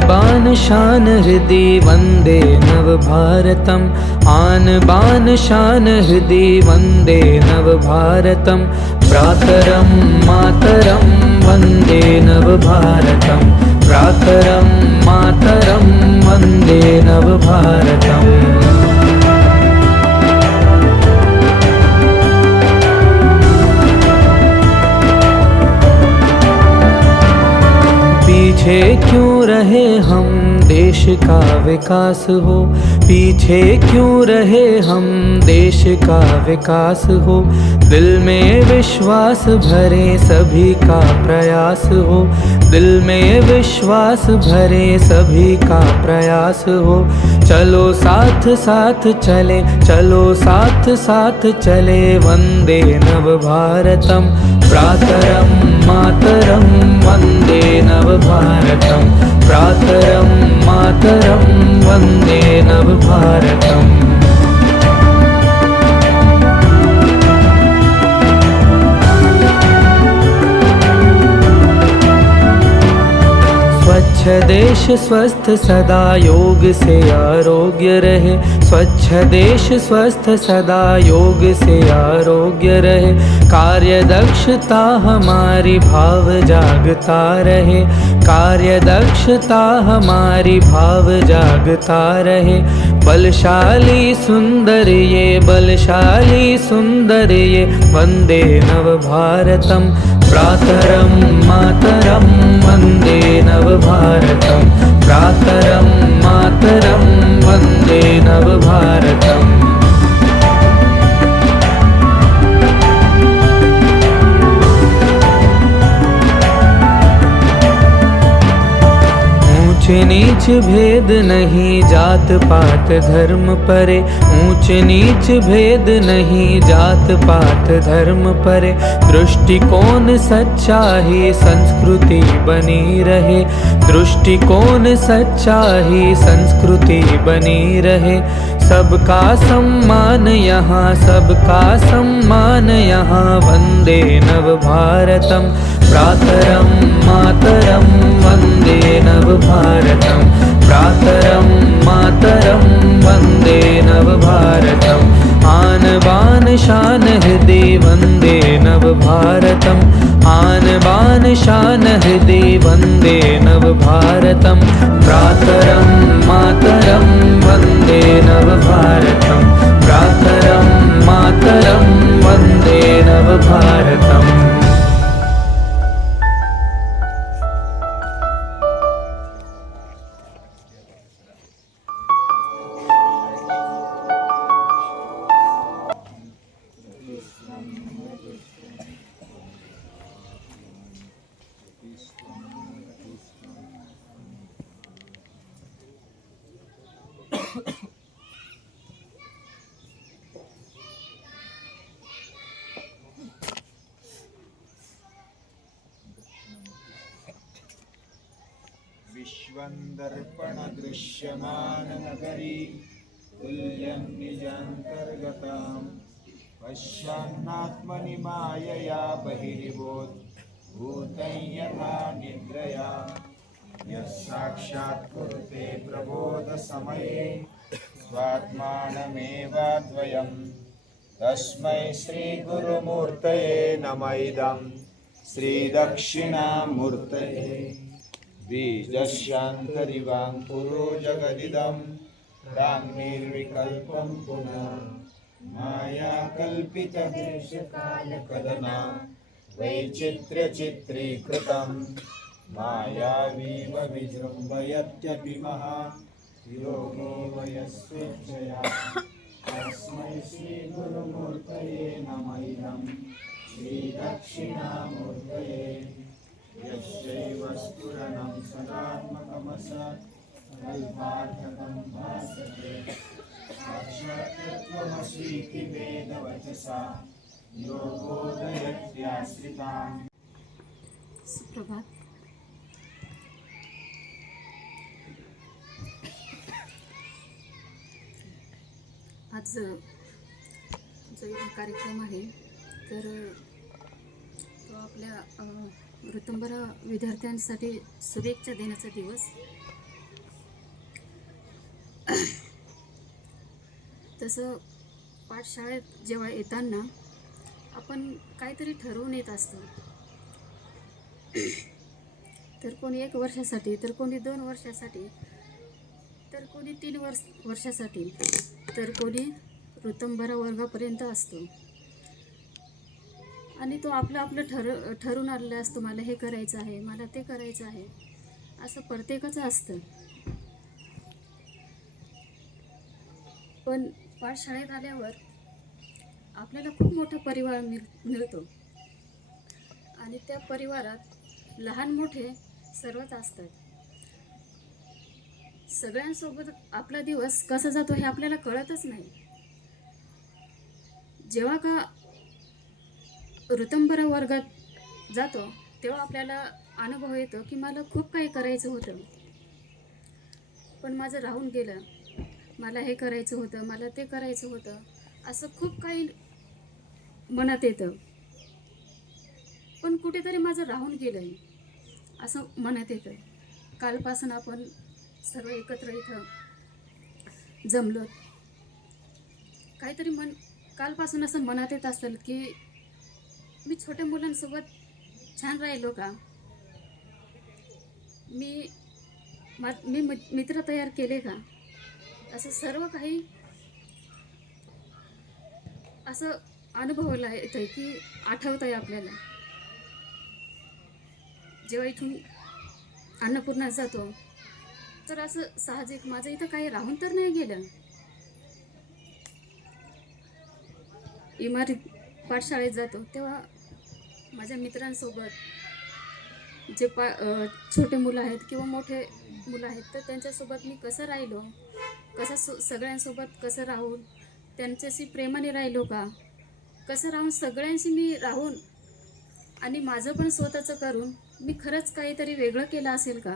बान शान हृदि वन्दे नवभारतम् आन बान शान हृदि वन्दे नवभारतम् भ्रातरं मातरं वन्दे नवभारतम् भ्रातरं मातरं वन्दे नवभारतम्। पीछे क्यों रहे हम देश का विकास हो, पीछे क्यों रहे हम देश का विकास हो। दिल में विश्वास भरे सभी का प्रयास हो, दिल में विश्वास भरे सभी का प्रयास हो। चलो साथ साथ चले, चलो साथ साथ चले, वंदे नवभारतम् भ्रातरं मातरं वन्दे नवभारतम् भ्रातरं मातरं वन्दे नवभारतम्। स्वच्छ देश स्वस्थ सदा योग से आरोग्य रहे, स्वच्छ देश स्वस्थ सदा योग से आरोग्य रहे। कार्य दक्षता हमारी भाव जागता रहे, कार्य दक्षता हमारी भाव जागता रहे। बलशाली सुंदर ये, बलशाली सुंदर ये, वन्दे नवभारतम् भ्रातरं मातरं वन्दे नवभारतम् भ्रातरं मातरं वन्दे नवभारतम्। ऊंच नीच भेद नहीं जात पात धर्म परे, ऊंच नीच भेद नहीं जात पात धर्म परे। दृष्टिकोण सच्चा ही संस्कृति बनी रहे, दृष्टिकोण सच्चा ही संस्कृति बनी रहे। सबका सम्मान यहाँ, सबका सम्मान यहाँ, वन्दे नवभारतम् भ्रातरं मातरं वन्दे नवभारतम् भ्रातरं मातरं वन्दे नवभारतम्। आन बान शान हृदि वन्दे नवभारतम् आन बान शान हृदि वन्दे नवभारतम् भ्रातरं मातरं वन्दे नवभारतम् भ्रातरं मातरं वन्दे नवभारतम्। विश्वंदर्पण दृश्यमान नगरी तुल्यं निजान्तर्गताम् पश्यान्नात्मनि मायया बहिर्बोध भूतं यथा निद्रया यस्साक्षात् कुरुते प्रबोध समये स्वात्मानमेवाद्वयम् तस्मै श्री गुरुमूर्तये नमः इदं श्री दक्षिणामूर्तये। बीजस्यान्तरिवाङ्कुरो जगदिदं प्राङ्निर्विकल्पं पुनः मायाकल्पितदेशकालकलना वैचित्र्यचित्रीकृतं मायावीव विजृम्भयत्यपि महा योगो वयस्वेच्छया तस्मै श्रीगुरुमूर्तये नमः इदं श्रीदक्षिणामूर्तये। यस्यैव स्फुरणं सदात्मकमसत्कल्पार्थकं भासते साक्षात्तत्त्वमसीति वेदवचसा योगोदयत्याश्रिताम्। सुप्रभात। आज जो कार्यक्रम आहे तर तो आपल्या ऋतुंबर विद्यार्थ्यांसाठी शुभेच्छा देण्याचा दिवस तसं पाठशाळेत जेव्हा येताना आपण काहीतरी ठरवून येत असतो. तर कोणी 1 वर्षासाठी, तर कोणी 2 वर्षासाठी, तर कोणी 3 वर्षासाठी, तर कोणी ऋतंभर वर्गापर्यंत असतो. आणि तो आपलं आपलं ठरवून आलेलं असतं, मला हे करायचं आहे, मला ते करायचं आहे, असं प्रत्येकाचं असतं. पण पाठशाळेत आल्यावर आपल्याला खूप मोठा परिवार मिळतो आणि त्या परिवारात लहान मोठे सर्वच असतात. सगळ्यांसोबत आपला दिवस कसा जातो हे आपल्याला कळतच नाही. जेव्हा का ऋतंभर वर्गात जातो तेव्हा आपल्याला अनुभव येतो की मला खूप काही करायचं होतं, पण माझं राहून गेलं. मला हे करायचं होतं, मला ते करायचं होतं, असं खूप काही मनात येतं. पण कुठेतरी माझं राहून गेलं असं मनात येतं. कालपासून आपण सर्व एकत्र इथं जमलो. काहीतरी कालपासून असं मनात येत असेल की मी छोट्या मुलांसोबत छान राहिलो का, मी मित्र तयार केले का, असं सर्व काही असं अनुभवायला येतं की आठवत आहे आपल्याला. जेव्हा इथून अन्नपूर्णात जातो तर असं साहजिक माझं इथं काही राहून तर नाही गेलं. इमारत पाठशाळेत जातो तेव्हा माझ्या मित्रांसोबत जे छोटे मुलं आहेत किंवा मोठे मुलं आहेत तर त्यांच्यासोबत मी कसं राहिलो, सगळ्यांसोबत कसं राहून त्यांच्याशी प्रेमाने राहिलो का, कसं राहून सगळ्यांशी मी राहून आणि माझं पण स्वतःचं करून मी खरंच काहीतरी वेगळं केलं असेल का.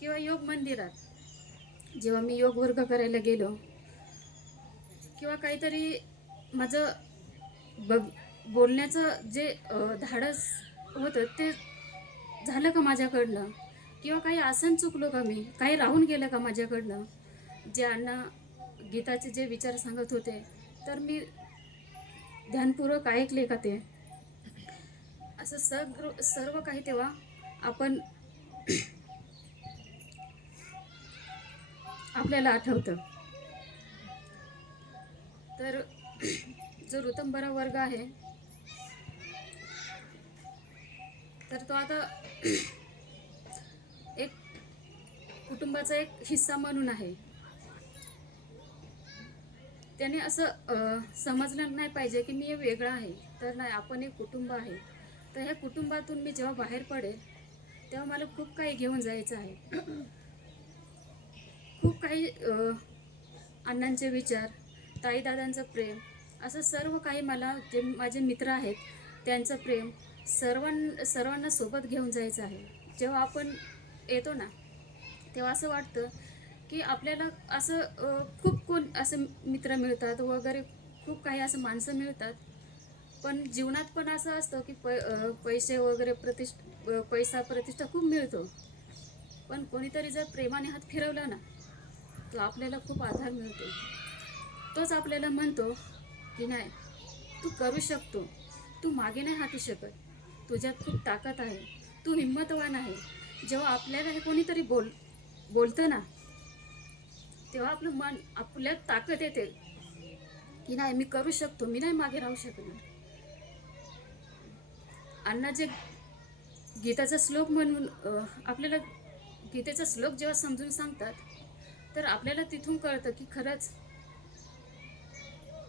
किंवा योग मंदिरात जेव्हा मी योग वर्ग करायला गेलो किंवा काहीतरी माझं बोलण्याचं जे धाडस होतं ते झालं का माझ्याकडनं, किंवा काही आसन चुकलो का, मी काही राहून गेलं का माझ्याकडनं. जे अण्णा गीताचे जे विचार सांगत होते तर मी ध्यानपूर्वक ऐकले का ते, असं सर्व काही तेव्हा आपण आपल्याला आठवतं. तर जो ऋतंभरा वर्ग आहे तर तो आता एक कुटुंबाचा एक हिस्सा म्हणून आहे. त्याने असं समजलं नाही पाहिजे की मी वेगळा आहे, तर नाही, आपण एक कुटुंब आहे. तर ह्या कुटुंबातून मी जेव्हा बाहेर पडेल तेव्हा मला खूप काही घेऊन जायचं आहे. खूप काही अण्णांचे विचार, ताईदादांचं प्रेम, असं सर्व काही मला जे माझे मित्र आहेत त्यांचं प्रेम सर्वांना सोबत घेऊन जायचं आहे. जेव्हा आपण येतो ना तेव्हा असं वाटतं की आपल्याला असं खूप असं मित्र मिळतात वगैरे, खूप काही असं माणसं मिळतात. पण जीवनात पण असं असतं की पैसे वगैरे पैसा प्रतिष्ठा खूप मिळतो, पण कोणीतरी जर प्रेमाने हात फिरवला ना तो आपल्याला खूप आधार मिळतो. तोच आपल्याला म्हणतो की नाही, तू करू शकतो, तू मागे नाही हटू शकत, तुझ्यात खूप ताकद आहे, तू हिंमतवान आहे. जेव्हा आपल्याला हे कोणीतरी बोलतं ना तेव्हा आपलं मन, आपल्यात ताकद येते की नाही, मी करू शकतो, मी नाही मागे राहू शकणार. अण्णा जे गीताचा श्लोक म्हणून आपल्याला गीतेचा श्लोक जेव्हा समजून सांगतात तर आपल्याला तिथून कळतं की खरंच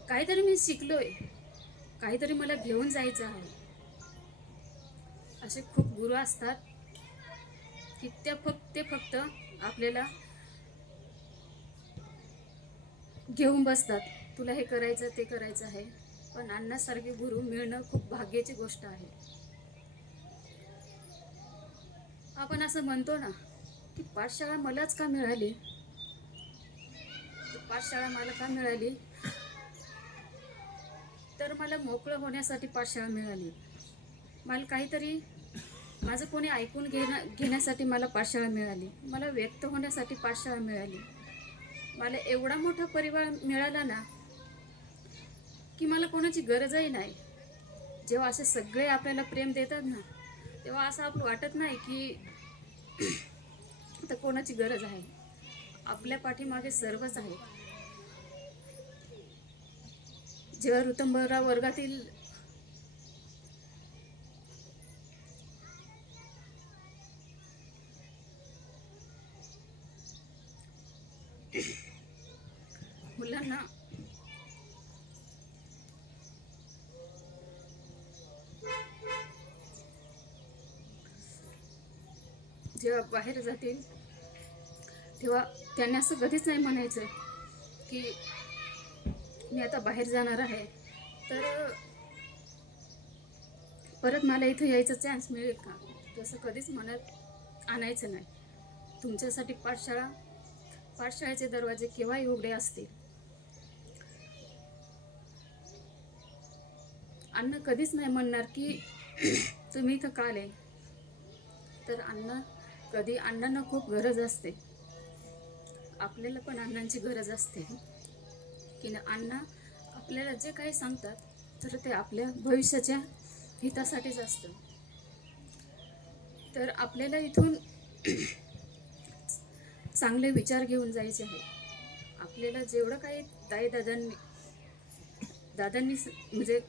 काहीतरी मी शिकलोय, काहीतरी मला घेऊन जायचं आहे. असे खूप गुरु असतात की ते फक्त आपल्याला घेऊन बसतात, तुला हे करायचं ते करायचं आहे. पण अण्णासारखे गुरु मिळणं खूप भाग्याची गोष्ट आहे. आपण असं म्हणतो ना की पाठशाळा मलाच का मिळाली, पाठशाळा मला का मिळाली, तर मला मोकळं होण्यासाठी पाठशाळा मिळाली. मला काहीतरी माझं कोणी ऐकून घेण्यासाठी मला पाठशाळा मिळाली. मला व्यक्त होण्यासाठी पाठशाळा मिळाली. मला एवढा मोठा परिवार मिळाला ना की मला कोणाची गरजही नाही. जेव्हा असे सगळे आपल्याला प्रेम देतात ना तेव्हा असं आपलं वाटत नाही की आता कोणाची गरज आहे. आपल्या पाठीमागे सर्वच आहे. जेव्हा ऋतंभरा वर्गातील मुलांना जेव्हा बाहेर जातील तेव्हा त्यांनी असं कधीच नाही म्हणायचं की मी आता बाहेर जाणार आहे तर परत मला इथं यायचा चान्स मिळेल का, तसं कधीच मनात आणायचं नाही. तुमच्यासाठी पाठशाळेचे दरवाजे केव्हाही उघडे असतील. अण्णा कधीच नाही म्हणणार की तुम्ही इथं का आले. तर अण्णांना खूप गरज असते. आपल्याला पण अण्णांची गरज असते की अण्णा आपल्याला जे काही सांगतात तर ते आपल्या भविष्याच्या हितासाठीच असतं. तर आपल्याला इथून चांगले विचार घेऊन जायचे आहे. आपल्याला जेवढं काही दादांनी म्हणजे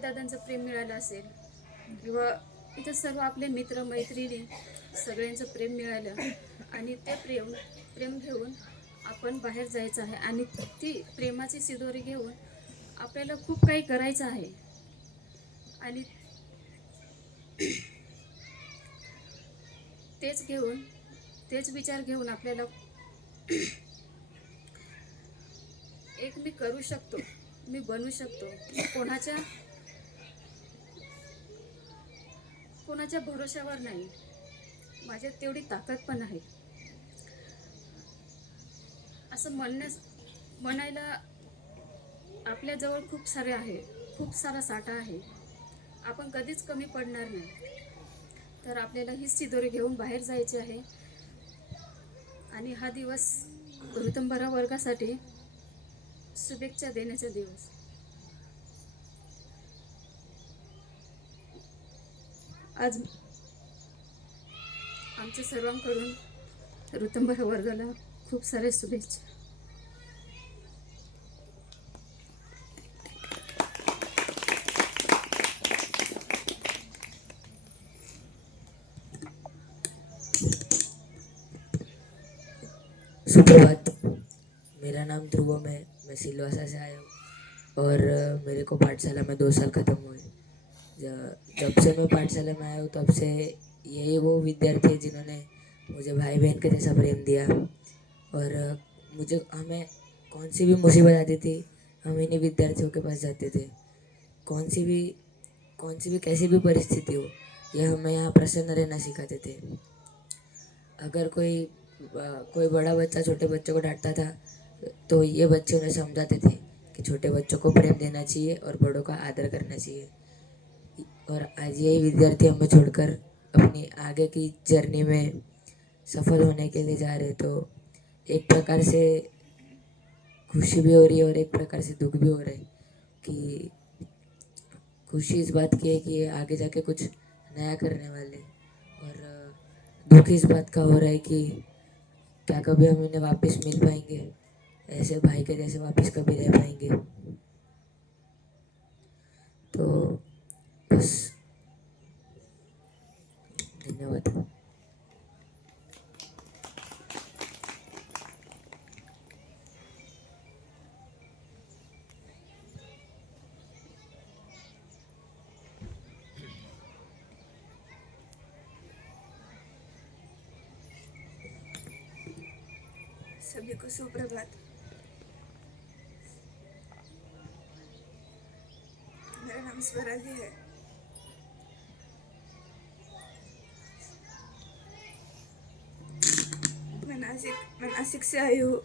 दादांचं प्रेम मिळालं असेल किंवा इथं सर्व आपले मित्र मैत्रिणी सगळ्यांचं प्रेम मिळालं आणि ते प्रेम घेऊन आपण बाहेर जायचं आहे आणि ती प्रेमाची शिदोरी घेऊन आपल्याला खूप काही करायचं आहे. आणि तेच विचार घेऊन आपल्याला एक मी करू शकतो, मी बनू शकतो. कोणाच्या भरोश्यावर नाही. माझ्यात तेवढी ताकद पण आहे. असं म्हणायला आपल्याजवळ खूप सारे आहे, खूप सारा साठा आहे. आपण कधीच कमी पडणार नाही. तर आपल्याला ही शिदोरी घेऊन बाहेर जायचे आहे. आणि हा दिवस ऋतंभरा वर्गासाठी शुभेच्छा देण्याचा दिवस. आज आमच्या सर्वांकडून ऋतंभरा वर्गाला खूप सारे शुभेच्छा. सुप्रभात। मेरा नाम ध्रुवम है। मैं सिलवासा से आया हूँ और मेरे को पाठशाला में 2 साल ख़त्म हुए। जब से मैं पाठशाला में आया हूँ तब से यही वो विद्यार्थी है जिन्होंने मुझे भाई बहन के जैसा प्रेम दिया। और हमें कौन सी भी मुसीबत आती थी हम इन्हीं विद्यार्थियों के पास जाते थे। कौन सी भी कैसी भी परिस्थिति हो ये हमें यहाँ प्रसन्न रहना सिखाते थे। अगर कोई बड़ा बच्चा छोटे बच्चों को डांटता था तो ये बच्चे उन्हें समझाते थे कि छोटे बच्चों को प्रेम देना चाहिए और बड़ों का आदर करना चाहिए। और आज यही विद्यार्थी हमें छोड़कर अपनी आगे की जर्नी में सफल होने के लिए जा रहे, तो एक प्रकार से खुशी भी हो रही है और एक प्रकार से दुख भी हो रहा है। कि खुशी इस बात की है कि ये आगे जाके कुछ नया करने वाले, और दुख इस बात का हो रहा है कि क्या कभी हम इन्हें वापस मिल पाएंगे, ऐसे भाई के जैसे वापस कभी रह पाएंगे। तो बस धन्यवाद। सभी को सुप्रभात। मेरा नाम स्वराली है। मैं नासिक से आई हूँ।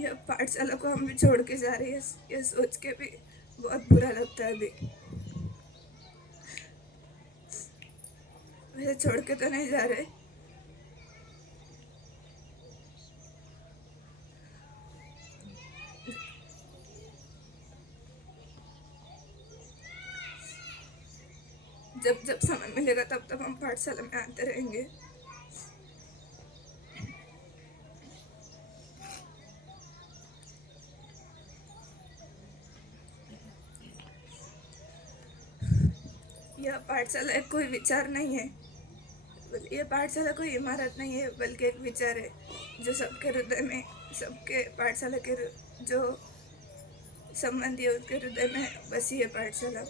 यह पाठशाला को हम भी छोड़ के जा रही है, यह सोच के भी बहुत बुरा लगता है। अभी वैसे छोड़ के तो नहीं जा रहे, समय मिलेगा तब तक हम पाठशाला में आते रहेंगे। यह पाठशाला एक कोई विचार नहीं है, यह पाठशाला कोई इमारत नहीं है, बल्कि एक विचार है जो सबके हृदय में, सबके पाठशाला के जो संबंधी है उसके हृदय में बसी है पाठशाला।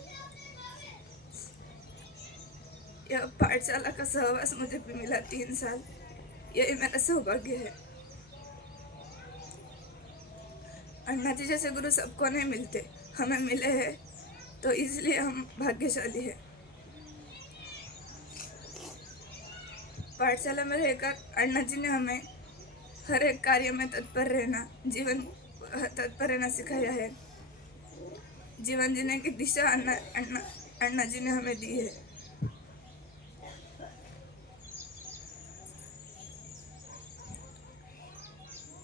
यह पाठशाला का सहवास मुझे भी मिला 3 साल, यही मेरा सौभाग्य है। अन्ना जी जैसे गुरु सबको नहीं मिलते, हमें मिले हैं तो इसलिए हम भाग्यशाली हैं। पाठशाला में रहकर अण्णा जी ने हमें हर एक कार्य में तत्पर रहना, जीवन तत्पर रहना सिखाया है। जीवन जीने की दिशा अण्णा जी ने हमें दी है।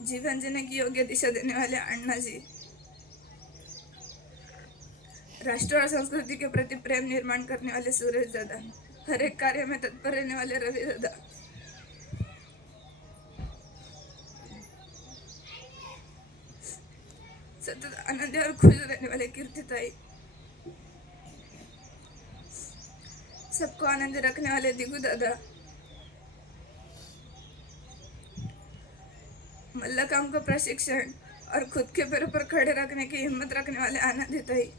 जीवन जीने की योग्य दिशा देने वाले अण्णा जी, राष्ट्र और संस्कृति के प्रति प्रेम निर्माण करने वाले सूरज दादा, हर एक कार्य में तत्पर रहने वाले रवि दादा, सतत आनंद और खुश रहने वाले कीर्तिताई, सबको आनंद रखने वाले दिगु दादा, मल्लकाम का प्रशिक्षण और खुद के पैरों पर खड़े रखने की हिम्मत रखने वाले आनंदिताई,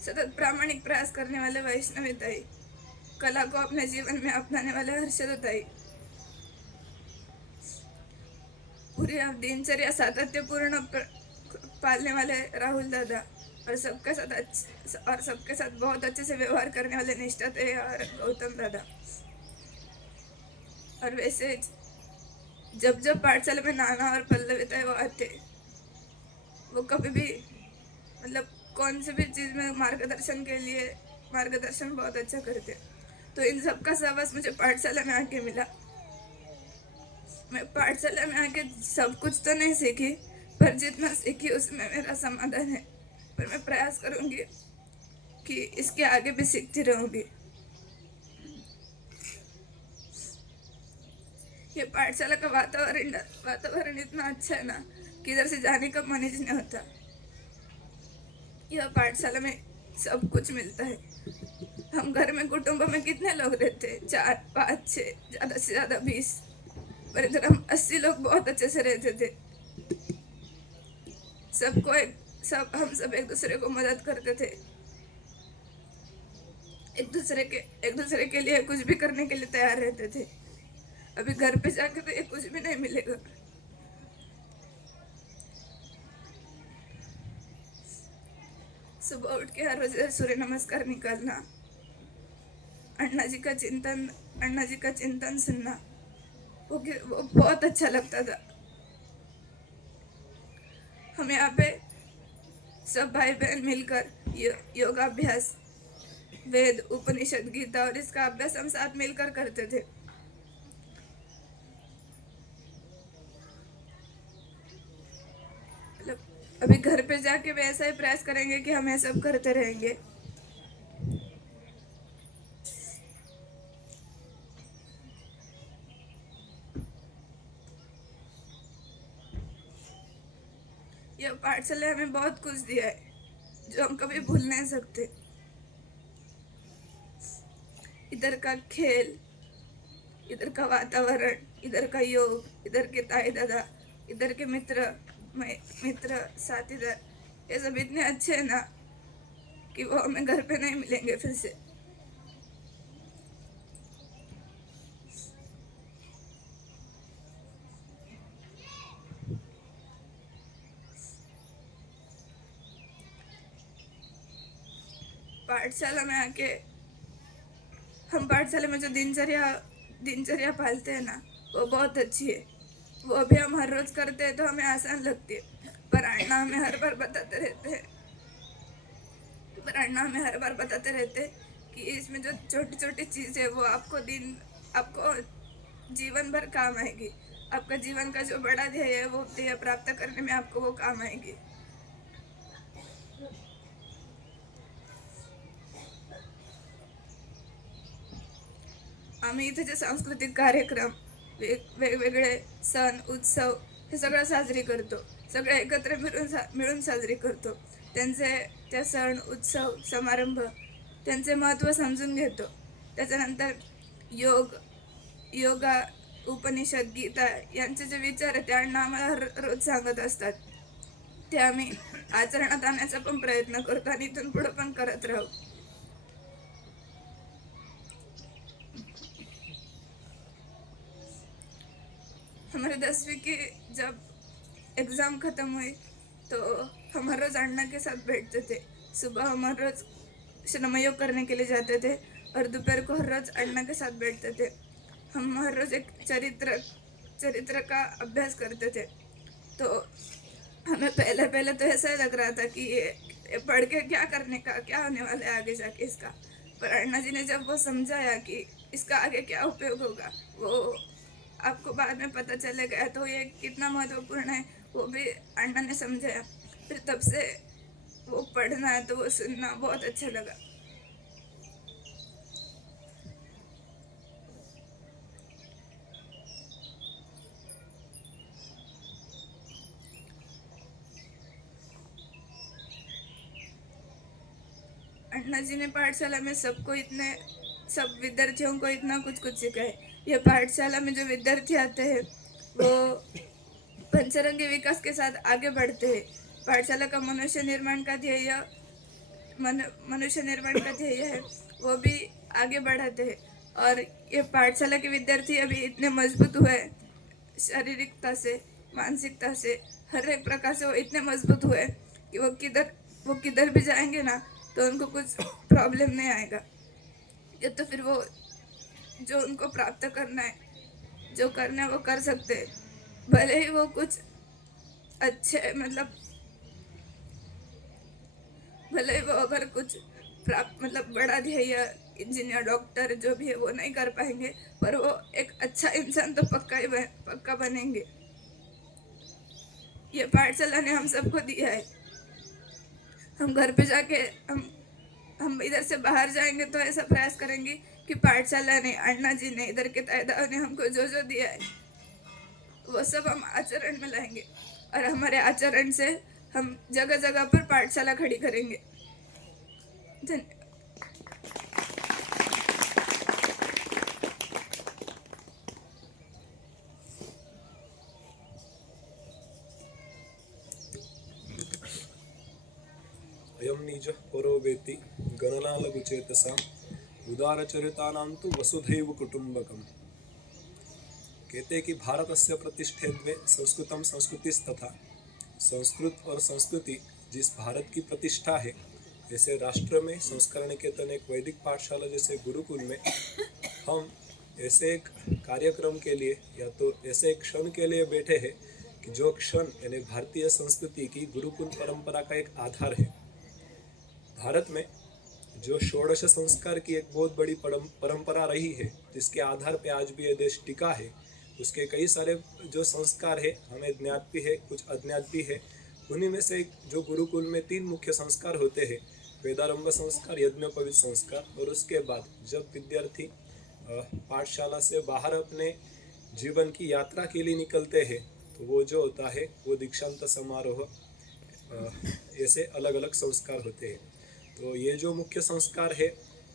सतत प्रामाणिक प्रयास करने वाले वैष्णविताई, कला को अपने जीवन में अपनाने वाले हर्षदताई, पूरी दिनचर्या सातत्यपूर्ण पालने वाले राहुल दादा, और सबके साथ बहुत अच्छे से व्यवहार करने वाले निष्ठाते और गौतम दादा। और वैसे जब जब पाठशाला में नाना और पल्लविताई वो आते, वो कभी भी मतलब कौन से भी चीज़ में मार्गदर्शन बहुत अच्छा करते। तो इन सब का सहवास मुझे पाठशाला में आके मिला। मैं पाठशाला में आके सब कुछ तो नहीं सीखी, पर जितना सीखी उसमें मेरा समाधान है। पर मैं प्रयास करूंगी कि इसके आगे भी सीखती रहूंगी। ये पाठशाला का वातावरण इतना अच्छा है ना कि इधर से जाने का मन ही नहीं होता। यह पाठशाला में सब कुछ मिलता है। हम घर में कुटुंब में कितने लोग रहते हैं, 4, 5, 6, ज़्यादा से ज़्यादा 20, पर इधर हम 80 लोग बहुत अच्छे से रहते थे। हम सब एक दूसरे को मदद करते थे, एक दूसरे के लिए कुछ भी करने के लिए तैयार रहते थे। अभी घर पे जाकर तो ये कुछ भी नहीं मिलेगा। सुबह उठ के हर रोज सूर्य नमस्कार निकालना, अण्णा जी का चिंतन सुनना, वो बहुत अच्छा लगता था। हम यहाँ पे सब भाई बहन मिलकर योगाभ्यास, वेद, उपनिषद, गीता और इसका अभ्यास हम साथ मिलकर करते थे। अभी घर पे जाके भी ऐसा ही प्रयास करेंगे कि हम ये सब करते रहेंगे। यह पाठशाला हमें बहुत कुछ दिया है जो हम कभी भूल नहीं सकते। इधर का खेल, इधर का वातावरण, इधर का योग, इधर के ताई दादा, इधर के मित्र साथीदार, ये सब इतने अच्छे हैं ना कि वो हमें घर पे नहीं मिलेंगे फिर से। पाठशाला में आके हम पाठशाला में जो दिनचर्या पालते हैं ना, वो बहुत अच्छी है। वो अभी हम हर रोज करते हैं तो हमें आसान लगती है, पर अण्णा हमें हर बार बताते रहते हैं कि इसमें जो छोटी छोटी चीज़ है वो आपको जीवन भर काम आएगी। आपका जीवन का जो बड़ा ध्येय है वो ध्येय प्राप्त करने में आपको वो काम आएगी। आम्ही इथे जे सांस्कृतिक कार्यक्रम वेगवेगळे सण उत्सव हे सगळं साजरी करतो, सगळे एकत्र मिळून साजरी करतो. त्या सण उत्सव समारंभ त्यांचे महत्त्व समजून घेतो. त्याच्यानंतर योगा उपनिषद गीता यांचे जे विचार आहे ते अण्णा आम्हाला रोज सांगत असतात. ते आम्ही आचरणात आणण्याचा पण प्रयत्न करतो आणि इथून पुढे पण करत राहू. हमारे 10वीं की जब एग्ज़ाम ख़त्म हुई तो हम हर रोज़ अण्णा के साथ बैठते थे. सुबह हम हर रोज़ श्रमयोग करने के लिए जाते थे और दोपहर को हर रोज़ अण्णा के साथ बैठते थे. हम हर रोज़ एक चरित्र का अभ्यास करते थे. तो हमें पहले तो ऐसा लग रहा था कि ये पढ़ के क्या करने का, क्या होने वाला है आगे जाके इसका. पर अण्णा जी ने जब वो समझाया कि इसका आगे क्या उपयोग होगा, वो आपको बाद में पता चलेगा, तो ये कितना महत्वपूर्ण है वो भी अण्णा ने समझाया. फिर तब से वो पढ़ना है तो वो सुनना बहुत अच्छा लगा. अण्णा जी ने पाठशाला में सब विद्यार्थियों को इतना कुछ सिखाए. ये पाठशाला में जो विद्यार्थी आते हैं वो पंचरंगी विकास के साथ आगे बढ़ते हैं. पाठशाला का मनुष्य निर्माण का ध्येय है वो भी आगे बढ़ाते हैं. और ये पाठशाला के विद्यार्थी अभी इतने मजबूत हुए, शारीरिकता से मानसिकता से हर एक प्रकार से वो इतने मजबूत हुए कि वो किधर भी जाएंगे ना तो उनको कुछ प्रॉब्लम नहीं आएगा. या तो फिर वो जो उनको प्राप्त करना है, जो करना है वो कर सकते हैं. भले ही वो कुछ अच्छे भले ही वो अगर कुछ प्राप्त बड़ा ध्येय इंजीनियर डॉक्टर जो भी है वो नहीं कर पाएंगे, पर वो एक अच्छा इंसान तो पक्का बनेंगे. ये पाठशाला ने हम सबको दिया है. हम घर पे जाके हम इधर से बाहर जाएंगे तो ऐसा प्रयास करेंगे कि पाठशाला ने, अण्णा जी ने, इधर के तायदाओं ने हमको जो जो दिया है वो सब हम आचरण में लाएंगे. और हमारे आचरण से हम जगह जगह पर पाठशाला खड़ी करेंगे. धन्यवाद. अयम निज परो वेति गणना लघुचेतसा उदारचरितानां तु वसुधैव कुटुंबकम. कहते कि भारतस्य प्रतिष्ठे द्वे संस्कृतम संस्कृतिस्तथा. संस्कृत और संस्कृति जिस भारत की प्रतिष्ठा है, जैसे राष्ट्र में संस्करण निकेतन एक वैदिक पाठशाला जैसे गुरुकुल में हम ऐसे एक कार्यक्रम के लिए या तो ऐसे एक क्षण के लिए बैठे हैं कि जो क्षण यानी भारतीय संस्कृति की गुरुकुल परंपरा का एक आधार है. भारत में जो षोडश संस्कार की एक बहुत बड़ी परंपरा रही है, जिसके आधार पे आज भी ये देश टिका है, उसके कई सारे जो संस्कार है हमें ज्ञात भी है, कुछ अज्ञात भी है. उन्हीं में से जो गुरुकुल में 3 मुख्य संस्कार होते हैं, वेदारंभ संस्कार, यज्ञोपवीत संस्कार, और उसके बाद जब विद्यार्थी पाठशाला से बाहर अपने जीवन की यात्रा के लिए निकलते हैं तो वो जो होता है वो दीक्षांत समारोह, ऐसे अलग अलग संस्कार होते हैं. तो ये जो मुख्य संस्कार है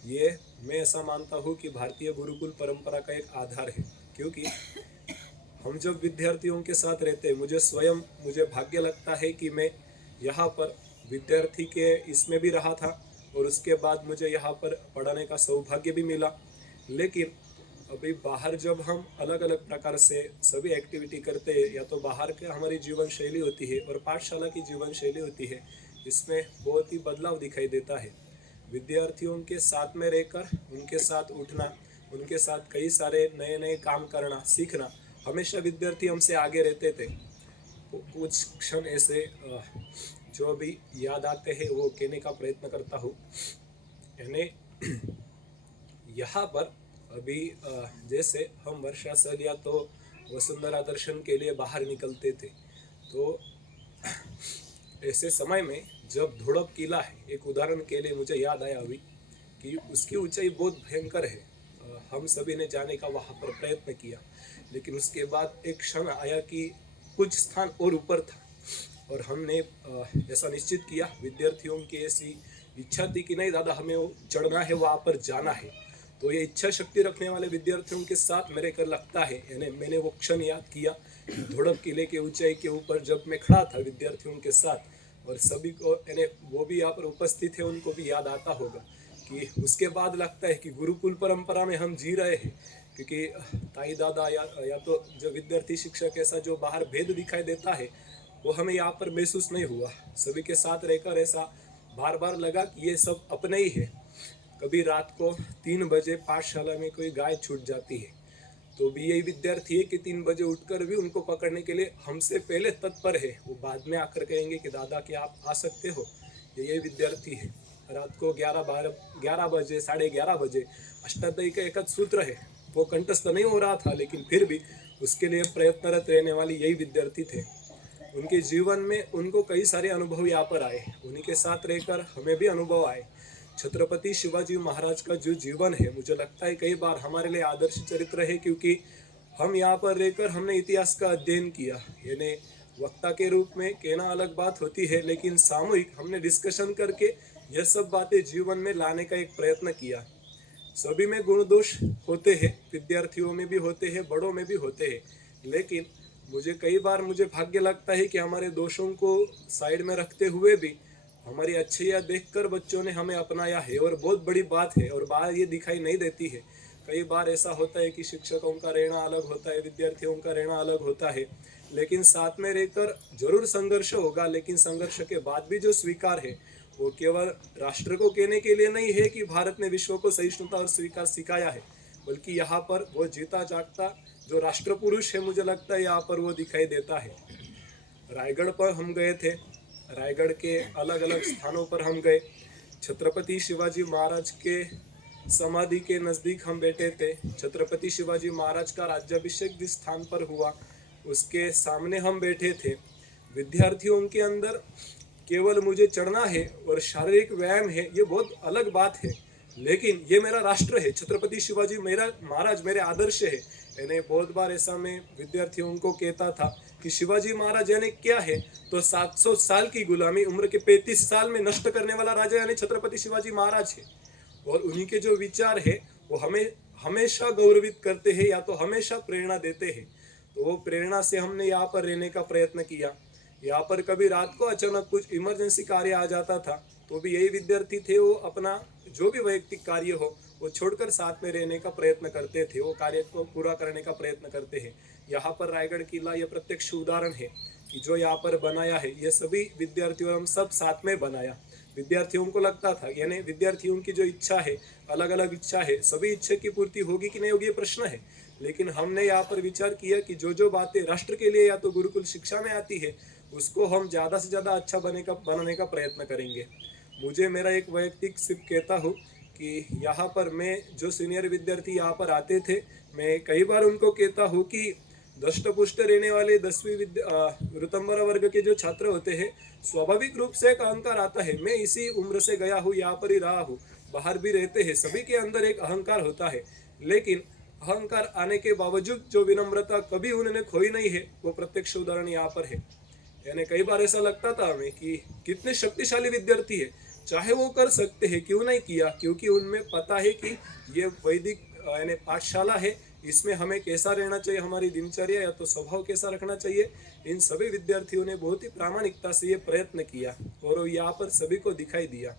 ये मैं ऐसा मानता हूँ कि भारतीय गुरुकुल परंपरा का एक आधार है. क्योंकि हम जब विद्यार्थियों के साथ रहते हैं, मुझे भाग्य लगता है कि मैं यहाँ पर विद्यार्थी के इसमें भी रहा था और उसके बाद मुझे यहाँ पर पढ़ाने का सौभाग्य भी मिला. लेकिन अभी बाहर जब हम अलग अलग प्रकार से सभी एक्टिविटी करते हैं, या तो बाहर के हमारी जीवन शैली होती है और पाठशाला की जीवन शैली होती है, इसमें बहुत ही बदलाव दिखाई देता है. विद्यार्थियों के साथ में रहकर उनके साथ उठना, उनके साथ कई सारे नए नए काम करना, सीखना, हमेशा विद्यार्थी हमसे आगे रहते थे. कुछ क्षण ऐसे जो अभी याद आते हैं वो कहने का प्रयत्न करता हूँ. यानी यहाँ पर अभी जैसे हम वर्षा सर या तो वसुंधरा दर्शन के लिए बाहर निकलते थे, तो ऐसे समय में जब धोड़प किला है, एक उदाहरण के लिए मुझे याद आया अभी कि उसकी ऊंचाई बहुत भयंकर है. हम सभी ने जाने का वहाँ पर प्रयत्न किया, लेकिन उसके बाद एक क्षण आया कि कुछ स्थान और ऊपर था और हमने ऐसा निश्चित किया, विद्यार्थियों की ऐसी इच्छा थी कि नहीं दादा हमें वो चढ़ना है, वहाँ पर जाना है। तो ये इच्छा शक्ति रखने वाले विद्यार्थियों के साथ मेरे को लगता है, यानी मैंने वो क्षण याद किया, धोड़प किले के ऊंचाई के ऊपर जब मैं खड़ा था विद्यार्थियों के साथ और सभी को, यानी वो भी यहाँ पर उपस्थित है, उनको भी याद आता होगा कि उसके बाद लगता है कि गुरुकुल परंपरा में हम जी रहे हैं। क्योंकि ताई दादा या तो जो विद्यार्थी शिक्षक ऐसा जो बाहर भेद दिखाई देता है वो हमें यहाँ पर महसूस नहीं हुआ। सभी के साथ रहकर ऐसा बार बार लगा कि ये सब अपने ही है। कभी रात को 3 बजे पाठशाला में कोई गाय छूट जाती है तो भी यही विद्यार्थी है कि 3 बजे उठकर भी उनको पकड़ने के लिए हमसे पहले तत्पर है। वो बाद में आकर कहेंगे कि दादा क्या आप आ सकते हो, यही विद्यार्थी है। रात को 11 बजे 11:30 बजे अष्टाध्यायी का एक सूत्र है, वो कंठस्थ नहीं हो रहा था, लेकिन फिर भी उसके लिए प्रयत्नरत रहने वाले यही विद्यार्थी थे। उनके जीवन में उनको कई सारे अनुभव यहाँ पर आए, उन्हीं के साथ रहकर हमें भी अनुभव आए। छत्रपति शिवाजी महाराज का जो जीवन है मुझे लगता है कई बार हमारे लिए आदर्श चरित्र है, क्योंकि हम यहाँ पर रहकर हमने इतिहास का अध्ययन किया। यानी वक्ता के रूप में कहना अलग बात होती है, लेकिन सामूहिक हमने डिस्कशन करके यह सब बातें जीवन में लाने का एक प्रयत्न किया। सभी में गुण दोष होते हैं, विद्यार्थियों में भी होते हैं, बड़ों में भी होते हैं, लेकिन कई बार मुझे भाग्य लगता है कि हमारे दोषों को साइड में रखते हुए भी हमारी अच्छाइयाँ देखकर बच्चों ने हमें अपनाया है, और बहुत बड़ी बात है। और बाहर ये दिखाई नहीं देती है। कई बार ऐसा होता है कि शिक्षकों का रहना अलग होता है, विद्यार्थियों का रहना अलग होता है, लेकिन साथ में रहकर जरूर संघर्ष होगा, लेकिन संघर्ष के बाद भी जो स्वीकार है वो केवल राष्ट्र को कहने के लिए नहीं है कि भारत ने विश्व को सहिष्णुता और स्वीकार सिखाया है, बल्कि यहाँ पर वो जीता जागता जो राष्ट्र पुरुष है मुझे लगता है यहाँ पर वो दिखाई देता है। रायगढ़ पर हम गए थे, रायगढ़ के अलग अलग स्थानों पर हम गए। छत्रपति शिवाजी महाराज के समाधि के नज़दीक हम बैठे थे। छत्रपति शिवाजी महाराज का राज्याभिषेक जिस स्थान पर हुआ उसके सामने हम बैठे थे। विद्यार्थियों के अंदर केवल मुझे चढ़ना है और शारीरिक व्यायाम है, ये बहुत अलग बात है, लेकिन ये मेरा राष्ट्र है। छत्रपति शिवाजी मेरा महाराज मेरे आदर्श है। यानी बहुत बार ऐसा मैं विद्यार्थियों को कहता था कि शिवाजी महाराज यानी क्या है, तो 700 साल की गुलामी उम्र के 35 साल में नष्ट करने वाला राजा यानी छत्रपति शिवाजी महाराज है। और उन्हीं के जो विचार है वो हमें हमेशा गौरवित करते हैं या तो हमेशा प्रेरणा देते हैं। तो वो प्रेरणा से हमने यहाँ पर रहने का प्रयत्न किया। यहाँ पर कभी रात को अचानक कुछ इमरजेंसी कार्य आ जाता था तो भी यही विद्यार्थी थे, वो अपना जो भी वैयक्तिक कार्य हो वो छोड़कर साथ में रहने का प्रयत्न करते थे, वो कार्य को पूरा करने का प्रयत्न करते हैं। यहाँ पर रायगढ़ किला ये प्रत्यक्ष उदाहरण है कि जो यहाँ पर बनाया है ये सभी विद्यार्थियों हम सब साथ में बनाया। विद्यार्थियों को लगता था, यानी विद्यार्थियों की जो इच्छा है अलग अलग इच्छा है, सभी इच्छा की पूर्ति होगी कि नहीं होगी ये प्रश्न है, लेकिन हमने यहाँ पर विचार किया कि जो बातें राष्ट्र के लिए या तो गुरुकुल शिक्षा में आती है उसको हम ज़्यादा से ज़्यादा अच्छा बनाने का प्रयत्न करेंगे। मुझे मेरा एक वैयक्तिक सिर्फ कहता हूँ कि यहाँ पर मैं जो सीनियर विद्यार्थी यहाँ पर आते थे, मैं कई बार उनको कहता हूँ कि दष्टपुष्ट रहने वाले 10वीं ऋतंबर वर्ग के जो छात्र होते हैं स्वाभाविक रूप से एक अहंकार आता है। मैं इसी उम्र से गया हूँ, यहाँ पर ही रहा हूँ, बाहर भी रहते हैं, सभी के अंदर एक अहंकार होता है, लेकिन अहंकार आने के बावजूद जो विनम्रता कभी उन्होंने खोई नहीं है वो प्रत्यक्ष उदाहरण यहाँ पर है। यानी कई बार ऐसा लगता था हमें कि कितने शक्तिशाली विद्यार्थी है, चाहे वो कर सकते हैं, क्यों नहीं किया, क्योंकि उनमें पता है कि ये वैदिक यानी पाठशाला है, इसमें हमें कैसा रहना चाहिए, हमारी दिनचर्या या तो स्वभाव कैसा रखना चाहिए। इन सभी विद्यार्थियों ने बहुत ही प्रामाणिकता से ये प्रयत्न किया और यहाँ पर सभी को दिखाई दिया।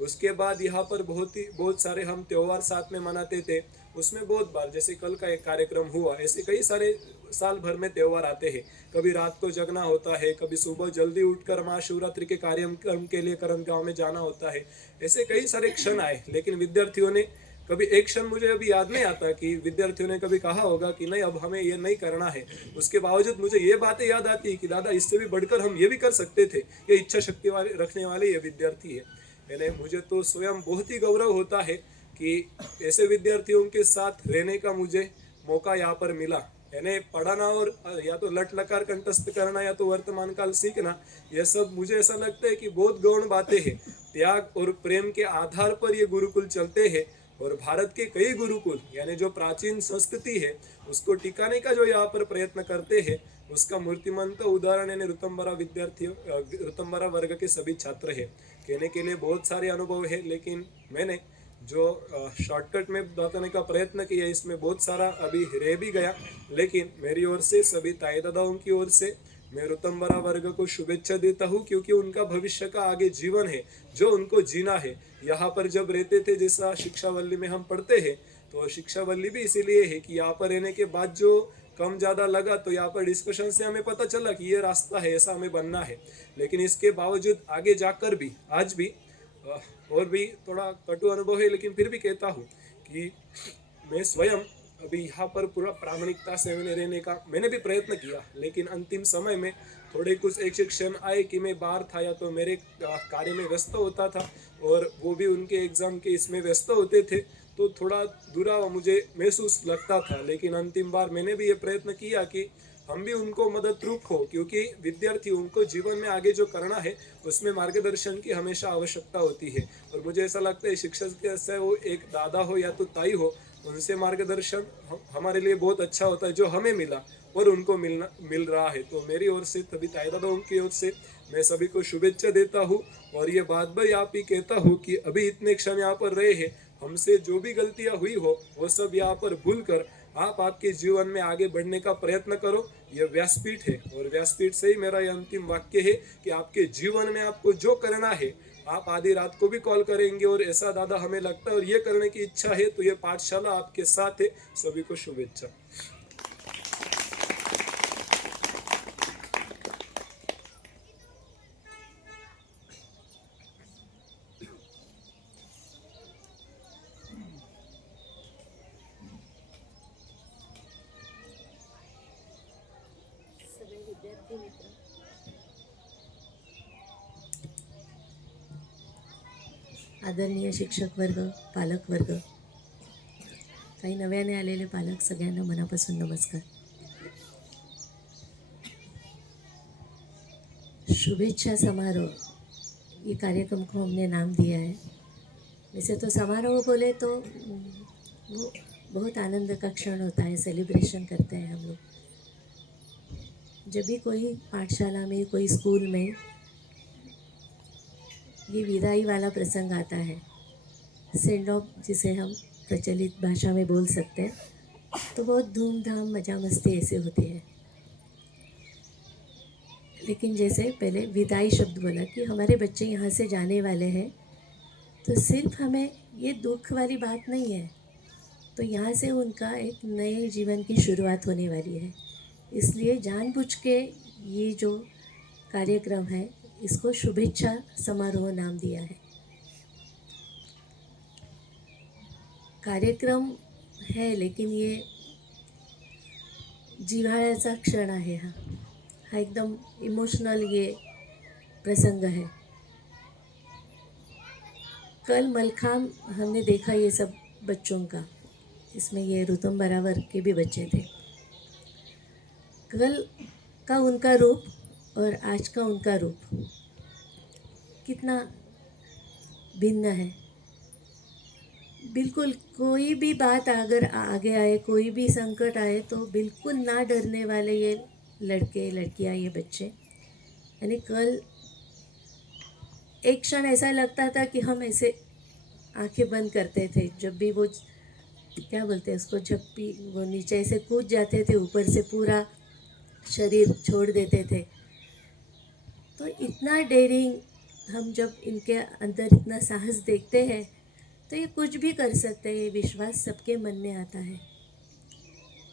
उसके बाद यहाँ पर बहुत सारे हम त्यौहार साथ में मनाते थे। उसमें बहुत बार जैसे कल का एक कार्यक्रम हुआ, ऐसे कई सारे साल भर में त्यौहार आते हैं। कभी रात को जगना होता है, कभी सुबह जल्दी उठकर महाशिवरात्रि के कार्यक्रम के लिए करण गांव में जाना होता है। ऐसे कई सारे क्षण आए, लेकिन विद्यार्थियों ने कभी एक क्षण मुझे अभी याद नहीं आता कि विद्यार्थियों ने कभी कहा होगा कि नहीं अब हमें ये नहीं करना है। उसके बावजूद मुझे ये बातें याद आती है कि दादा इससे भी बढ़कर हम ये भी कर सकते थे। ये इच्छा शक्ति वाले रखने वाले ये विद्यार्थी है। यानी मुझे तो स्वयं बहुत ही गौरव होता है कि ऐसे विद्यार्थियों के साथ रहने का मुझे मौका यहाँ पर मिला। यानी पढ़ाना और या तो लट लकार कंठस्थ करना या तो वर्तमान काल सीखना, यह सब मुझे ऐसा लगता है कि बहुत गौण बातें हैं। त्याग और प्रेम के आधार पर ये गुरुकुल चलते हैं और भारत के कई गुरुकुल यानी जो प्राचीन संस्कृति है उसको टिकाने का जो यहाँ पर प्रयत्न करते हैं उसका मूर्तिमंत उदाहरण यानी ऋतंबरा वर्ग के सभी छात्र हैं। कहने के लिए बहुत सारे अनुभव है, लेकिन मैंने जो शॉर्टकट में बताने का प्रयत्न किया इसमें बहुत सारा अभी रह भी गया, लेकिन मेरी ओर से सभी ताई दादाओं की ओर से मैं ऋतंबरा वर्ग को शुभेच्छा देता हूँ, क्योंकि उनका भविष्य का आगे जीवन है जो उनको जीना है। यहाँ पर जब रहते थे, जैसा शिक्षावल्ली में हम पढ़ते हैं, तो शिक्षावल्ली भी इसीलिए है कि यहाँ पर रहने के बाद जो कम ज़्यादा लगा तो यहाँ पर डिस्कशन से हमें पता चला कि ये रास्ता है, ऐसा हमें बनना है। लेकिन इसके बावजूद आगे जाकर भी आज भी और भी थोड़ा कटु अनुभव है, लेकिन फिर भी कहता हूँ कि मैं स्वयं अभी यहाँ पर पूरा प्रामाणिकता से मैंने रहने का मैंने भी प्रयत्न किया, लेकिन अंतिम समय में थोड़े कुछ एक क्षण आए कि मैं बाहर था या तो मेरे कार्य में व्यस्त होता था और वो भी उनके एग्ज़ाम के इसमें व्यस्त होते थे, तो थोड़ा दूरा मुझे महसूस लगता था। लेकिन अंतिम बार मैंने भी ये प्रयत्न किया कि हम भी उनको मदद रूप हो, क्योंकि विद्यार्थी उनको जीवन में आगे जो करना है उसमें मार्गदर्शन की हमेशा आवश्यकता होती है। और मुझे ऐसा लगता है शिक्षक के वो एक दादा हो या तो ताई हो, उनसे मार्गदर्शन हमारे लिए बहुत अच्छा होता है जो हमें मिला और उनको मिल रहा है। तो मेरी ओर से सभी ताई दादाओं की ओर से मैं सभी को शुभेच्छा देता हूँ और ये बात भी आप ही कहता हूँ कि अभी इतने क्षण यहाँ पर रहे हैं, हमसे जो भी गलतियाँ हुई हो वो सब यहाँ पर भूल कर आप आपके जीवन में आगे बढ़ने का प्रयत्न करो। यह व्यासपीठ है और व्यासपीठ से ही मेरा यह अंतिम वाक्य है कि आपके जीवन में आपको जो करना है आप आधी रात को भी कॉल करेंगे और ऐसा दादा हमें लगता है और ये करने की इच्छा है, तो ये पाठशाला आपके साथ है। सभी को शुभेच्छा। आदरणीय शिक्षक वर्ग, पालक वर्ग, काही नव्याने आलेले पालक, सगळ्यांना मनापासून नमस्कार। शुभेच्छा समारोह ये कार्यक्रम को हमने नाम दिया है। वैसे तो समारोह बोले तो वो बहुत आनंद का क्षण होता है, सेलिब्रेशन करते हैं हम लोग। जब भी कोई पाठशाला में, कोई स्कूल में ये विदाई वाला प्रसंग आता है, सेंड ऑफ जिसे हम प्रचलित भाषा में बोल सकते हैं, तो बहुत धूमधाम मज़ा मस्ती ऐसे होती है। लेकिन जैसे पहले विदाई शब्द बोला कि हमारे बच्चे यहाँ से जाने वाले हैं, तो सिर्फ हमें ये दुख वाली बात नहीं है, तो यहाँ से उनका एक नए जीवन की शुरुआत होने वाली है। इसलिए जानबूझ के ये जो कार्यक्रम है इसको शुभेच्छा समारोह नाम दिया है। कार्यक्रम है लेकिन ये जिव्हाळ्याचा क्षण आहे। हा एकदम इमोशनल ये प्रसंग है। कल मलखाम हमने देखा ये सब बच्चों का, इसमें ये ऋतंबरा वर्ग के भी बच्चे थे। कल का उनका रूप और आज का उनका रूप कितना भिन्न है। बिल्कुल कोई भी बात अगर आगे आए, कोई भी संकट आए, तो बिल्कुल ना डरने वाले ये लड़के लड़कियां, ये बच्चे। यानी कल एक क्षण ऐसा लगता था कि हम ऐसे आंखें बंद करते थे जब भी वो क्या बोलते हैं उसको, जब भी वो नीचे से कूद जाते थे, ऊपर से पूरा शरीर छोड़ देते थे। तो इतना डेयरिंग, हम जब इनके अंदर इतना साहस देखते हैं तो ये कुछ भी कर सकते हैं, ये विश्वास सबके मन में आता है।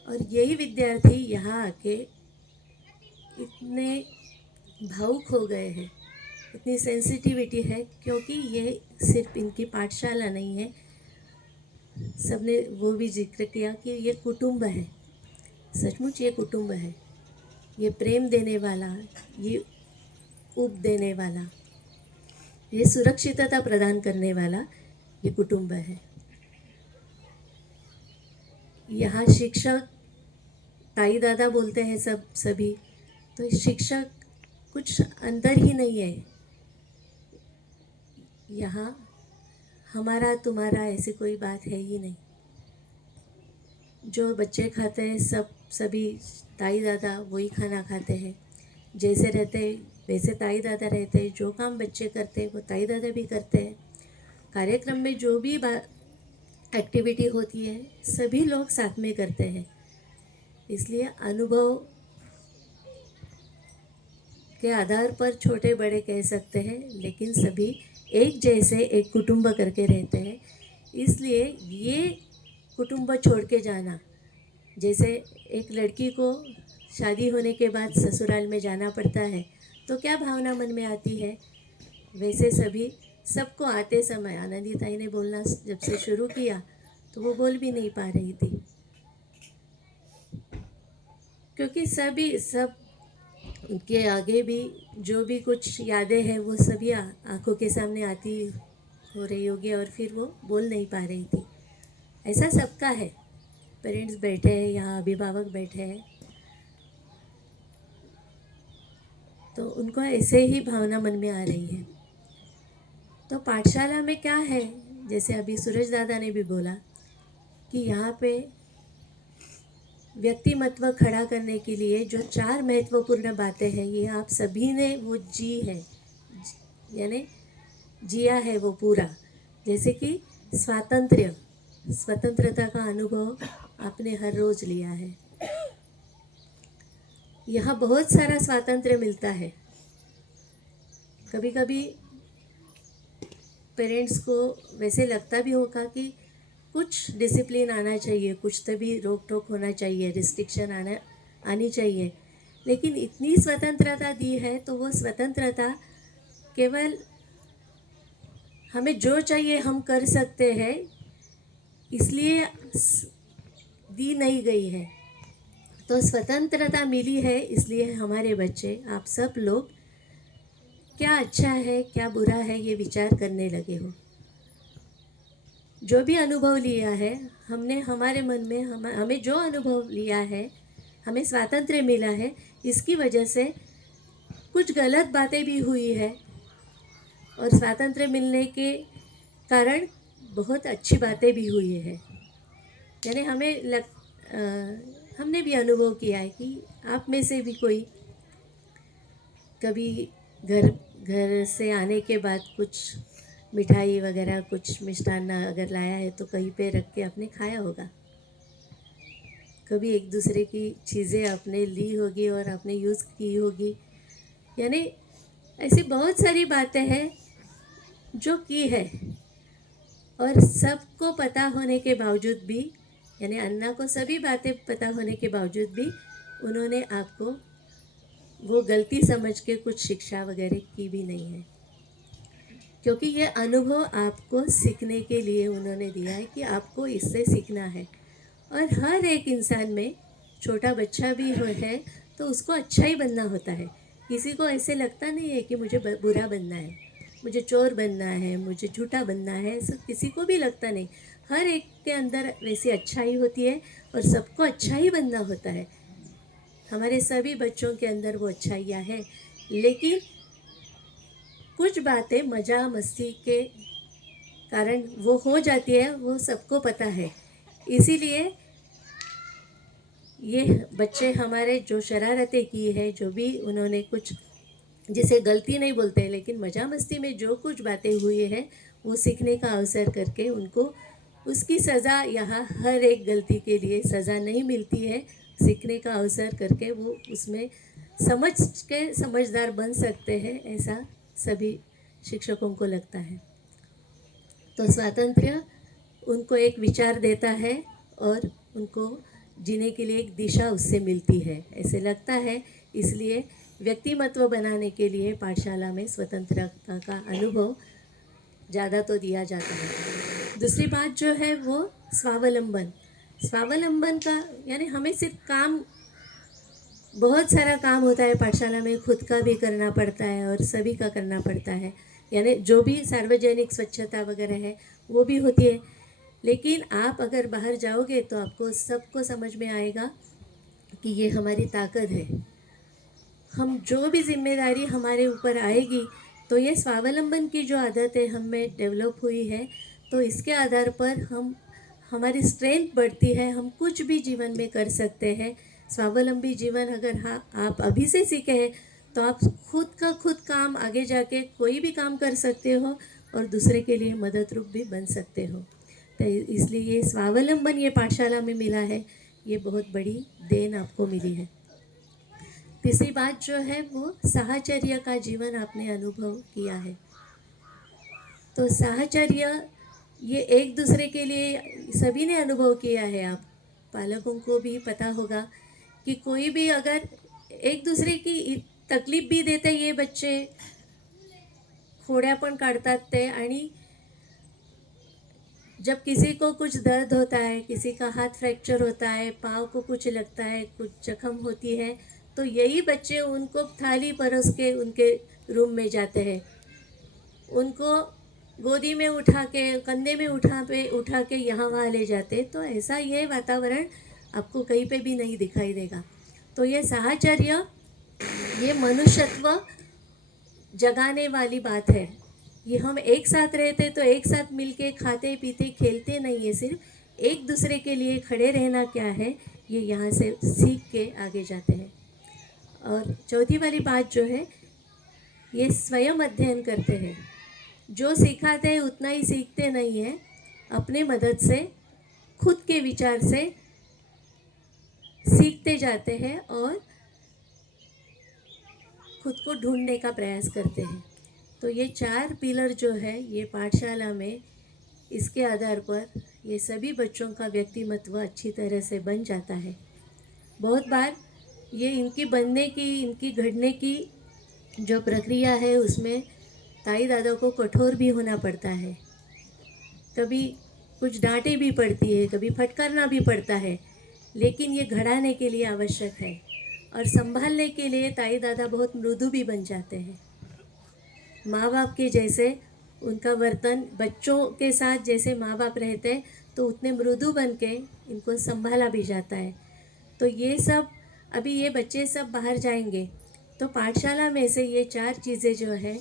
और यही विद्यार्थी यहाँ आके इतने भावुक हो गए हैं, इतनी सेंसिटिविटी है, क्योंकि ये सिर्फ इनकी पाठशाला नहीं है। सबने वो भी जिक्र किया कि ये कुटुंब है, सचमुच ये कुटुंब है। ये प्रेम देने वाला, ये ऊब देने वाला, ये सुरक्षितता प्रदान करने वाला ये कुटुंब है। यहाँ शिक्षक ताई दादा बोलते हैं सभी, तो शिक्षक कुछ अंदर ही नहीं है। यहाँ हमारा तुम्हारा ऐसी कोई बात है ही नहीं। जो बच्चे खाते हैं सभी ताई दादा वही खाना खाते हैं। जैसे रहते हैं वैसे ताई दादा रहते हैं। जो काम बच्चे करते हैं वो ताई दादा भी करते हैं। कार्यक्रम में जो भी एक्टिविटी होती है सभी लोग साथ में करते हैं। इसलिए अनुभव के आधार पर छोटे बड़े कह सकते हैं, लेकिन सभी एक जैसे एक कुटुंब करके रहते हैं। इसलिए ये कुटुंब छोड़ के जाना, जैसे एक लड़की को शादी होने के बाद ससुराल में जाना पड़ता है तो क्या भावना मन में आती है, वैसे सबको आते समय आनंदी ताई ने बोलना जब से शुरू किया तो वो बोल भी नहीं पा रही थी, क्योंकि सब उनके आगे भी जो भी कुछ यादें हैं वो सभी आंखों के सामने आती हो रही होगी और फिर वो बोल नहीं पा रही थी। ऐसा सबका है। पेरेंट्स बैठे हैं यहाँ, अभिभावक बैठे हैं, तो उनको ऐसे ही भावना मन में आ रही है। तो पाठशाला में क्या है, जैसे अभी सूरज दादा ने भी बोला कि यहाँ पे व्यक्तिमत्व खड़ा करने के लिए जो 4 महत्वपूर्ण बातें हैं ये आप सभी ने वो यानी जिया है वो पूरा। जैसे कि स्वतंत्रता का अनुभव आपने हर रोज़ लिया है। यहाँ बहुत सारा स्वातंत्र्य मिलता है। कभी कभी पेरेंट्स को वैसे लगता भी होगा कि कुछ डिसिप्लिन आना चाहिए, कुछ तभी रोक टोक होना चाहिए, रिस्ट्रिक्शन आनी चाहिए, लेकिन इतनी स्वतंत्रता दी है तो वो स्वतंत्रता केवल हमें जो चाहिए हम कर सकते हैं इसलिए दी नहीं गई है। तो स्वतंत्रता मिली है इसलिए हमारे बच्चे, आप सब लोग क्या अच्छा है क्या बुरा है ये विचार करने लगे हो। जो भी अनुभव लिया है हमने, हमारे मन में हमें जो अनुभव लिया है, हमें स्वातंत्र्य मिला है, इसकी वजह से कुछ गलत बातें भी हुई है और स्वातंत्र्य मिलने के कारण बहुत अच्छी बातें भी हुई है। यानी हमने भी अनुभव किया है कि आप में से भी कोई कभी घर से आने के बाद कुछ मिठाई वगैरह कुछ मिष्टान्न अगर लाया है तो कहीं पे रख के आपने खाया होगा। कभी एक दूसरे की चीज़ें आपने ली होगी और आपने यूज़ की होगी। यानी ऐसी बहुत सारी बातें हैं जो की है और सबको पता होने के बावजूद भी, यानी अन्ना को सभी बातें पता होने के बावजूद भी उन्होंने आपको वो गलती समझ के कुछ शिक्षा वगैरह की भी नहीं है, क्योंकि ये अनुभव आपको सीखने के लिए उन्होंने दिया है कि आपको इससे सीखना है। और हर एक इंसान में, छोटा बच्चा भी है तो उसको अच्छा ही बनना होता है। किसी को ऐसे लगता नहीं है कि मुझे बुरा बनना है, मुझे चोर बनना है, मुझे झूठा बनना है, ऐसा किसी को भी लगता नहीं। हर एक के अंदर वैसी अच्छाई होती है और सबको अच्छा ही बनना होता है। हमारे सभी बच्चों के अंदर वो अच्छाइयाँ हैं, लेकिन कुछ बातें मज़ा मस्ती के कारण वो हो जाती है, वो सबको पता है। इसीलिए ये बच्चे हमारे जो शरारतें की है, जो भी उन्होंने कुछ, जिसे गलती नहीं बोलते लेकिन मज़ा मस्ती में जो कुछ बातें हुई है वो सीखने का अवसर करके उनको उसकी सज़ा, यहाँ हर एक गलती के लिए सज़ा नहीं मिलती है, सीखने का अवसर करके वो उसमें समझ के समझदार बन सकते हैं, ऐसा सभी शिक्षकों को लगता है। तो स्वातंत्र्य उनको एक विचार देता है और उनको जीने के लिए एक दिशा उससे मिलती है, ऐसे लगता है। इसलिए व्यक्तिमत्व बनाने के लिए पाठशाला में स्वतंत्रता का अनुभव ज़्यादा तो दिया जाता है। दूसरी बात जो है वो स्वावलंबन का, यानी हमें सिर्फ काम, बहुत सारा काम होता है पाठशाला में, खुद का भी करना पड़ता है और सभी का करना पड़ता है। यानी जो भी सार्वजनिक स्वच्छता वगैरह है वो भी होती है, लेकिन आप अगर बाहर जाओगे तो आपको सबको समझ में आएगा कि ये हमारी ताकत है। हम जो भी जिम्मेदारी हमारे ऊपर आएगी तो ये स्वावलंबन की जो आदत है हम में डेवलप हुई है तो इसके आधार पर हमारी स्ट्रेंथ बढ़ती है, हम कुछ भी जीवन में कर सकते हैं। स्वावलंबी जीवन अगर आप अभी से सीखे हैं तो आप खुद का खुद काम आगे जाके कोई भी काम कर सकते हो और दूसरे के लिए मदद रूप भी बन सकते हो। तो इसलिए ये स्वावलंबन ये पाठशाला में मिला है, ये बहुत बड़ी देन आपको मिली है। तीसरी बात जो है वो साहचर्य का जीवन आपने अनुभव किया है। तो साहचर्य ये एक दूसरे के लिए सभी ने अनुभव किया है। आप पालकों को भी पता होगा कि कोई भी अगर एक दूसरे की तकलीफ भी देते ये बच्चे खोड्या पण काढतात ते, आणि जब किसी को कुछ दर्द होता है, किसी का हाथ फ्रैक्चर होता है, पाँव को कुछ लगता है, कुछ जख्म होती है, तो यही बच्चे उनको थाली परोस के उनके रूम में जाते हैं, उनको गोदी में उठा के कंधे में उठा के यहाँ वहाँ ले जाते। तो ऐसा ये वातावरण आपको कहीं पे भी नहीं दिखाई देगा। तो ये साहचर्य, ये मनुष्यत्व जगाने वाली बात है। ये हम एक साथ रहते तो एक साथ मिलके खाते पीते खेलते नहीं है, सिर्फ एक दूसरे के लिए खड़े रहना क्या है ये यहाँ से सीख के आगे जाते हैं। और चौथी वाली बात जो है, ये स्वयं अध्ययन करते हैं। जो सिखाते हैं उतना ही सीखते नहीं हैं, अपने मदद से खुद के विचार से सीखते जाते हैं और खुद को ढूंढने का प्रयास करते हैं। तो ये 4 पिलर जो है ये पाठशाला में, इसके आधार पर ये सभी बच्चों का व्यक्तिमत्व अच्छी तरह से बन जाता है। बहुत बार ये इनकी बनने की, इनकी घड़ने की जो प्रक्रिया है उसमें ताई दादा को कठोर भी होना पड़ता है, कभी कुछ डांटे भी पड़ती है, कभी फटकारना भी पड़ता है, लेकिन ये घड़ाने के लिए आवश्यक है। और संभालने के लिए ताई दादा बहुत मृदु भी बन जाते हैं। माँ बाप के जैसे उनका वर्तन, बच्चों के साथ जैसे माँ बाप रहते हैं तो उतने मृदु बन के इनको संभाला भी जाता है। तो ये सब, अभी ये बच्चे सब बाहर जाएंगे तो पाठशाला में से ये 4 चीज़ें जो है,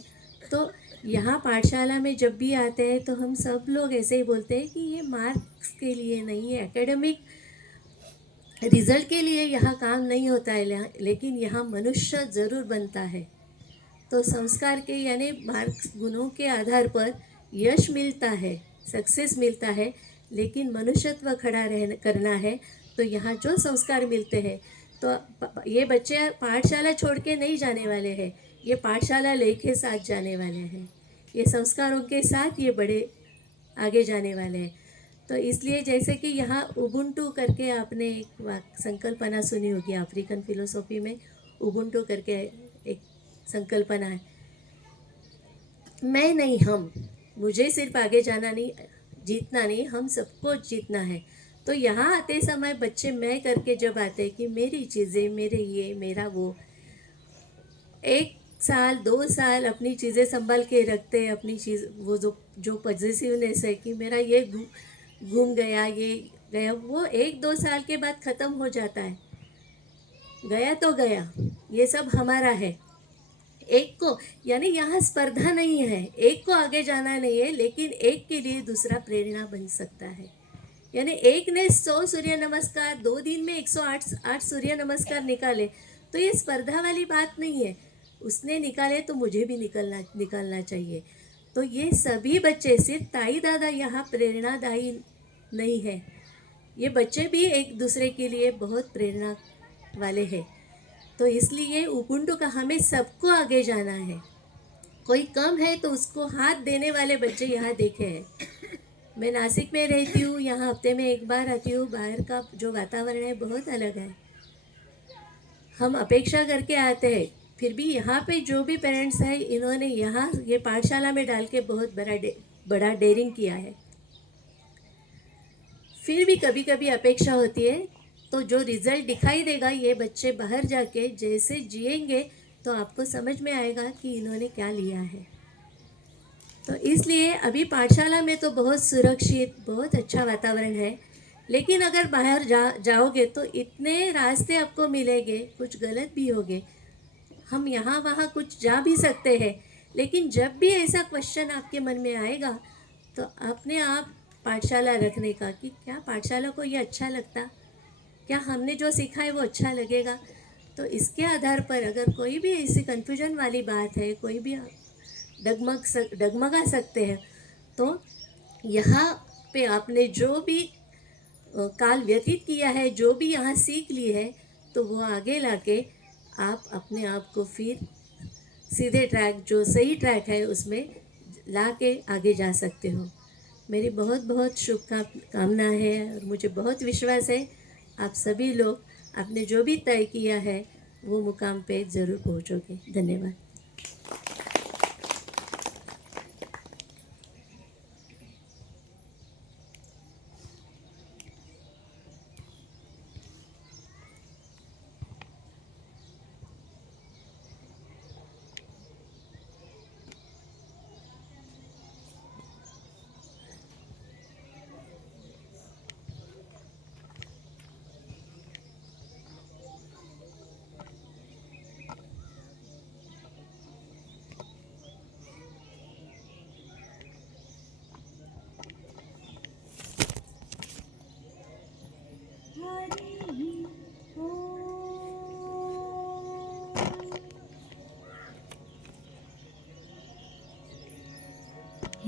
तो यहाँ पाठशाला में जब भी आते हैं तो हम सब लोग ऐसे ही बोलते हैं कि ये मार्क्स के लिए नहीं है, एकेडमिक रिजल्ट के लिए यहाँ काम नहीं होता है, लेकिन यहाँ मनुष्य ज़रूर बनता है। तो संस्कार के यानी मार्क्स, गुणों के आधार पर यश मिलता है, सक्सेस मिलता है, लेकिन मनुष्यत्व खड़ा करना है तो यहाँ जो संस्कार मिलते हैं, तो ये बच्चे पाठशाला छोड़ के नहीं जाने वाले हैं, ये पाठशाला लेके साथ जाने वाले हैं, ये संस्कारों के साथ ये बड़े आगे जाने वाले हैं। तो इसलिए जैसे कि यहाँ उबुंटू करके आपने एक संकल्पना सुनी होगी, अफ्रीकन फिलोसॉफी में उबुंटू करके एक संकल्पना है, मैं नहीं हम, मुझे सिर्फ आगे जाना नहीं, जीतना नहीं, हम सबको जीतना है। तो यहाँ आते समय बच्चे मैं करके जब आते कि मेरी चीज़ें, मेरे ये, मेरा वो, 1 साल 2 साल अपनी चीज़ें संभाल के रखते हैं, अपनी चीज़ वो जो पॉजिटिवनेस है कि मेरा ये घूम गया, ये गया, वो 1-2 साल के बाद ख़त्म हो जाता है। गया तो गया, ये सब हमारा है। एक को, यानी यहाँ स्पर्धा नहीं है, एक को आगे जाना नहीं है, लेकिन एक के लिए दूसरा प्रेरणा बन सकता है। यानी एक ने 100 सूर्य नमस्कार 2 दिन में 108 सूर्य नमस्कार निकाले, तो ये स्पर्धा वाली बात नहीं है, उसने निकाले तो मुझे भी निकालना चाहिए। तो ये सभी बच्चे, सिर्फ ताई दादा यहाँ प्रेरणादायी नहीं है, ये बच्चे भी एक दूसरे के लिए बहुत प्रेरणा वाले हैं। तो इसलिए उबुंटू का हमें सबको आगे जाना है। कोई कम है तो उसको हाथ देने वाले बच्चे यहाँ देखे हैं। मैं नासिक में रहती हूँ, यहाँ हफ्ते में 1 बार आती हूँ, बाहर का जो वातावरण है बहुत अलग है, हम अपेक्षा करके आते हैं, फिर भी यहाँ पे जो भी पेरेंट्स हैं इन्होंने यहाँ ये पाठशाला में डाल के बहुत बड़ा डेयरिंग किया है। फिर भी कभी कभी अपेक्षा होती है, तो जो रिज़ल्ट दिखाई देगा ये बच्चे बाहर जाके जैसे जिएंगे तो आपको समझ में आएगा कि इन्होंने क्या लिया है। तो इसलिए अभी पाठशाला में तो बहुत सुरक्षित, बहुत अच्छा वातावरण है, लेकिन अगर बाहर जाओगे तो इतने रास्ते आपको मिलेंगे, कुछ गलत भी होंगे, हम यहाँ वहाँ कुछ जा भी सकते हैं, लेकिन जब भी ऐसा क्वेश्चन आपके मन में आएगा तो अपने आप पाठशाला रखने का कि क्या पाठशाला को ये अच्छा लगता, क्या हमने जो सीखा है वो अच्छा लगेगा। तो इसके आधार पर अगर कोई भी ऐसी कन्फ्यूजन वाली बात है, कोई भी डगमगा सकते हैं, तो यहाँ पे आपने जो भी काल व्यतीत किया है, जो भी यहाँ सीख ली है, तो वो आगे लाके आप अपने आप को फिर सीधे ट्रैक, जो सही ट्रैक है उसमें ला के आगे जा सकते हो। मेरी बहुत बहुत शुभकामना है और मुझे बहुत विश्वास है आप सभी लोग आपने जो भी तय किया है वो मुकाम पे ज़रूर पहुँचोगे। धन्यवाद।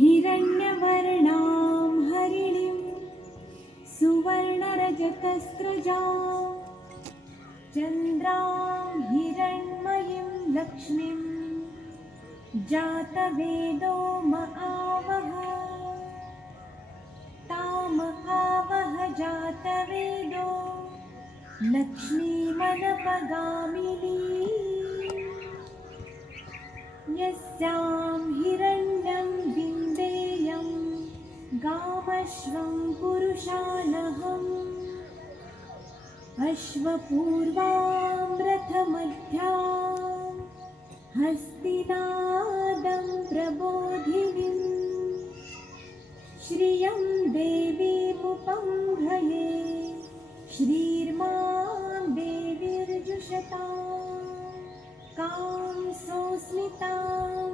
हिरण्यवर्णां हरिणीं सुवर्णरजतस्रजां चन्द्रां हिरण्मयीं लक्ष्मीं जातवेदो महावः तामहावः जातवेदो लक्ष्मीमनपगामिनी यस्यां हिरण्यं बिन्देयं गामश्वं पुरुषानहम् अश्वपूर्वां रथमध्यां हस्तिनादं प्रबोधिनीं श्रियं देवीमुपह्रये श्रीर्मां देवीर्जुषताम् कां सोऽस्मितां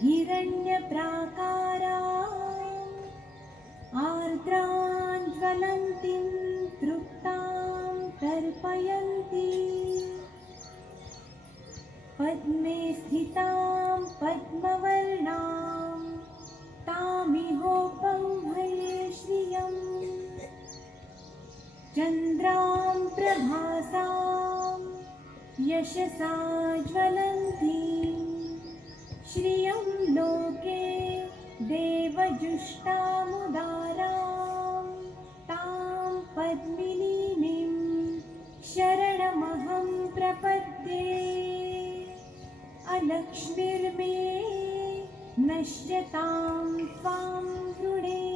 हिरण्यप्राकाराम् आर्द्रां ज्वलन्तीं तृप्तां तर्पयन्ती पद्मे स्थितां पद्मवर्णां तामिहोपह्रये श्रियम् चन्द्रां प्रभासां यशसा ज्वलन्ती श्रियं लोके देवजुष्टामुदारां तां पद्मिनीं शरणमहं प्रपद्ये अलक्ष्मीर्मे नश्यतां त्वां वृणे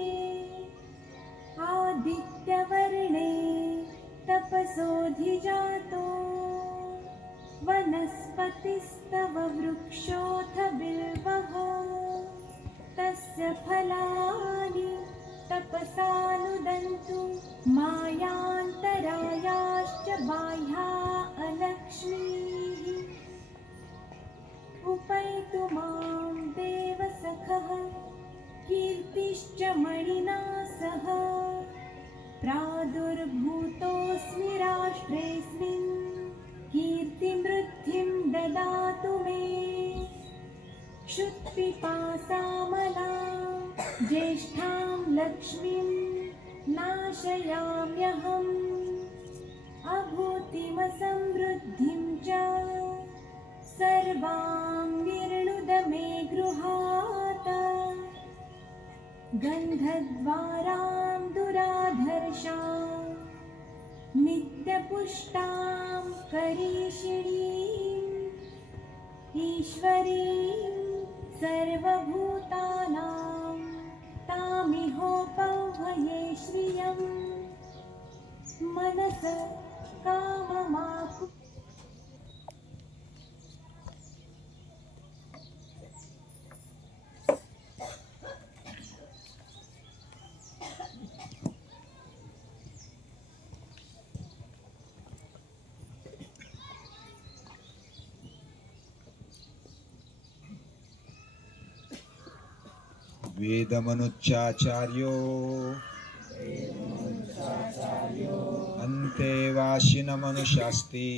आदित्यवर्णे तपसोऽधिजातो वनस्पतिस्तव वृक्षोऽथ बिल्वः तस्य फलानि तपसानुदन्तु मायान्तरायाश्च बाह्या अलक्ष्मीः उपैतु मां देवसखः कीर्तिश्च मणिना सह प्रादुर्भूतोऽस्मि राष्ट्रेऽस्मिन् कीर्तिमृद्धिं ददातु मे क्षुत्पिपासामलां ज्येष्ठां लक्ष्मीं नाशयाम्यहम् अभूतिमसमृद्धिं च सर्वां निर्णुद मे गृहात् गन्धद्वारां दुराधर्षां नित्यपुष्टां करीषिणीम् ईश्वरीं सर्वभूतानां तामिहोपह्रये श्रियम् मनस काममाकु वेदमनुच्चाचार्यो अन्तेवासिनमनुशास्ति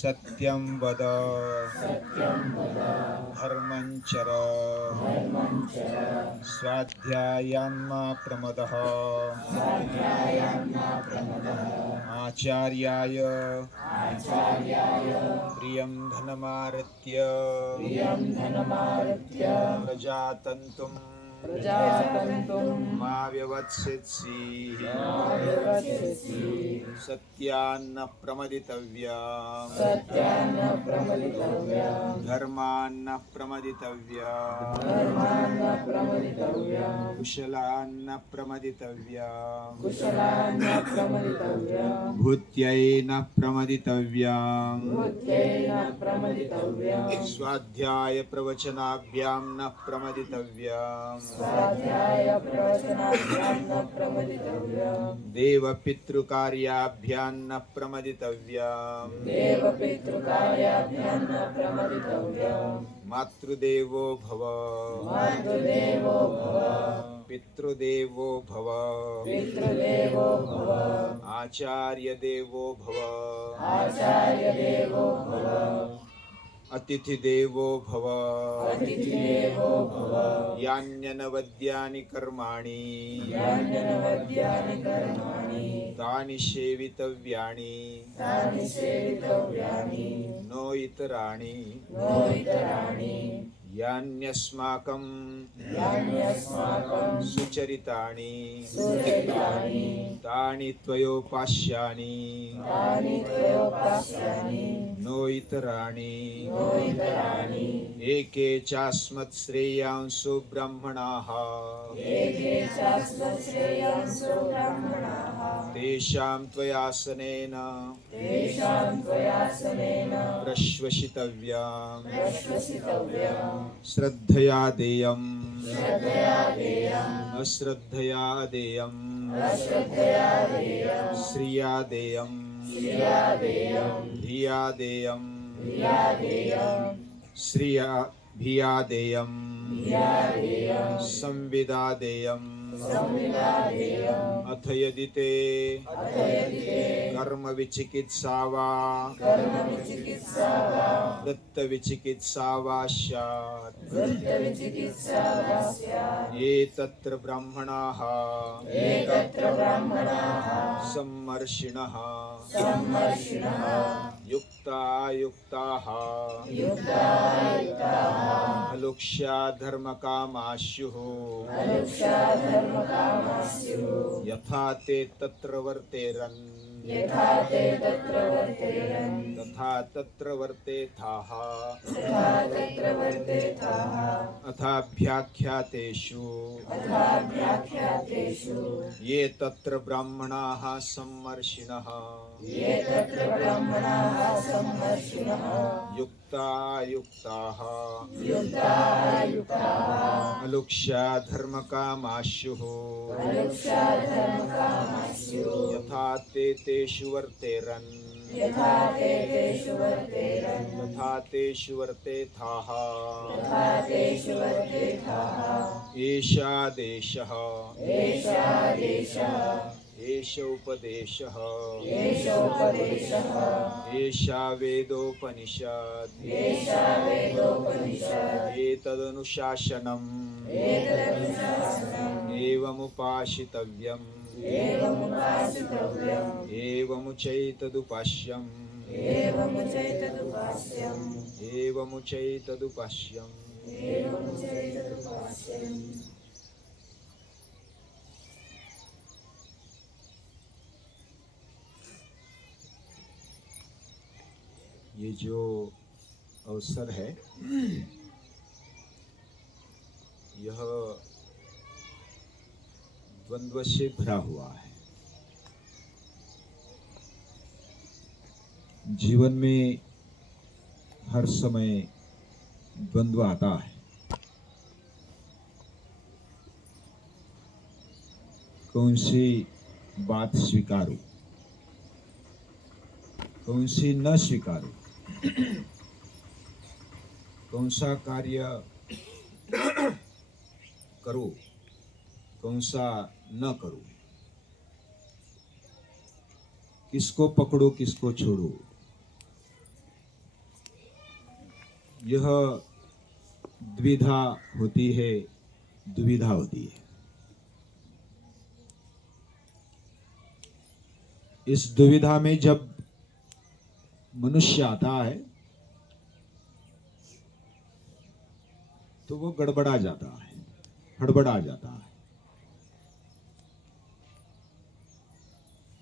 सत्यं वद धर्मं चर स्वाध्यायान्मा प्रमदः आचार्याय प्रियं धनमारत्य प्रजातन्तुं मा व्यवत्स्यसि सत्यान्न प्रमदितव्या धर्मान्न प्रमदितव्या कुशलान्न प्रमदितव्या भूत्यै न प्रमदितव्या स्वाध्याय प्रवचनाभ्यां न प्रमदितव्या देव पितृकार्याभ्यां न प्रमदितव्या मातृदेवो भव पितृदेवो भव आचार्य देवो भव अतिथि देवो भव यान्यनवद्यानि कर्माणि तानि सेवितव्यानि नो इतराणि यान्यस्माकं सुचरितानि तानि त्वयोपास्यानि नो इतराणि एके चास्मत्श्रेयांसो ब्राह्मणाः तेषां त्वयासनेन प्रश्वसितव्याम् श्रद्धया देयम् अश्रद्धया देयम् श्रिया देयम् धिया देयम् श्रिया भिया देयम् संविदा देयम् अथ यदि ते कर्म विचिकित्सा वा वृत्त विचिकित्सा वा स्यात् ये तत्र ब्राह्मणाः सम्मर्षिणः युक्ताः अलुक्ष्या धर्मकामास्युः यथा ते तत्र वर्तेरन् तथा तत्र वर्तेथाः अथाभ्याख्यातेषु ये तत्र ब्राह्मणाः सम्मर्षिणः युक्ताः अलुक्ष्या धर्मकामास्युः यथा ते तेषु वर्तेरन् तथा तेषु वर्तेथाः एषा देशः एष उपदेशः एषा वेदोपनिषत् एतदनुशासनम् एवमुपासितव्यम् एवमुचैतदुपास्यम् एवमुचैतदुपास्यम् ये जो अवसर है यह द्वंद्व से भरा हुआ है। जीवन में हर समय द्वंद्व आता है। कौन सी बात स्वीकारूं, कौन सी न स्वीकारूं, कौन सा कार्य करूं, कौन सा न करूं, किसको पकड़ूं, किसको छोड़ूं, यह द्विधा होती है, दुविधा होती है। इस दुविधा में जब मनुष्य आता है तो वो गड़बड़ा जाता है, हड़बड़ा जाता है।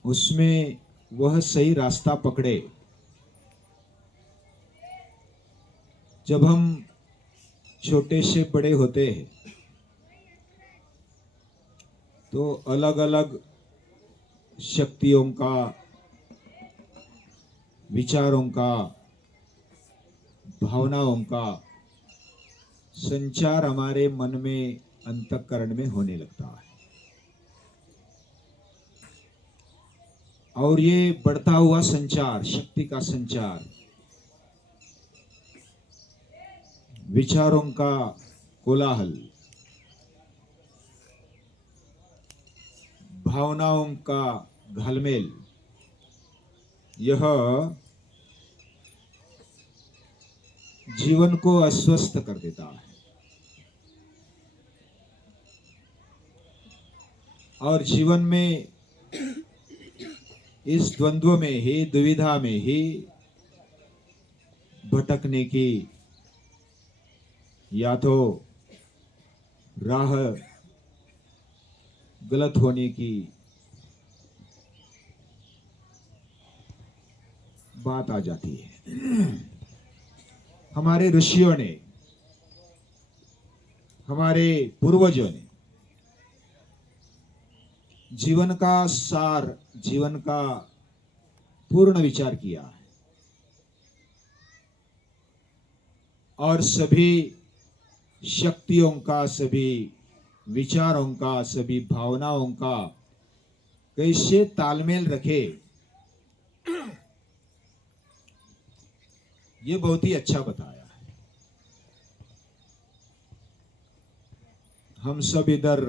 उसमें वह सही रास्ता पकड़े। जब हम छोटे से बड़े होते हैं तो अलग अलग शक्तियों का, विचारों का, भावनाओं का संचार हमारे मन में, अंतःकरण में होने लगता है। और ये बढ़ता हुआ संचार, शक्ति का संचार, विचारों का कोलाहल, भावनाओं का घालमेल, यह जीवन को अस्वस्थ कर देता है। और जीवन में इस द्वंद्व में ही, दुविधा में ही भटकने की या तो राह गलत होने की बात आ जाती है। हमारे ऋषियों ने, हमारे पूर्वजों ने जीवन का सार, जीवन का पूर्ण विचार किया है। और सभी शक्तियों का, सभी विचारों का, सभी भावनाओं का कैसे तालमेल रखे, ये बहुत ही अच्छा बताया है। हम सब इधर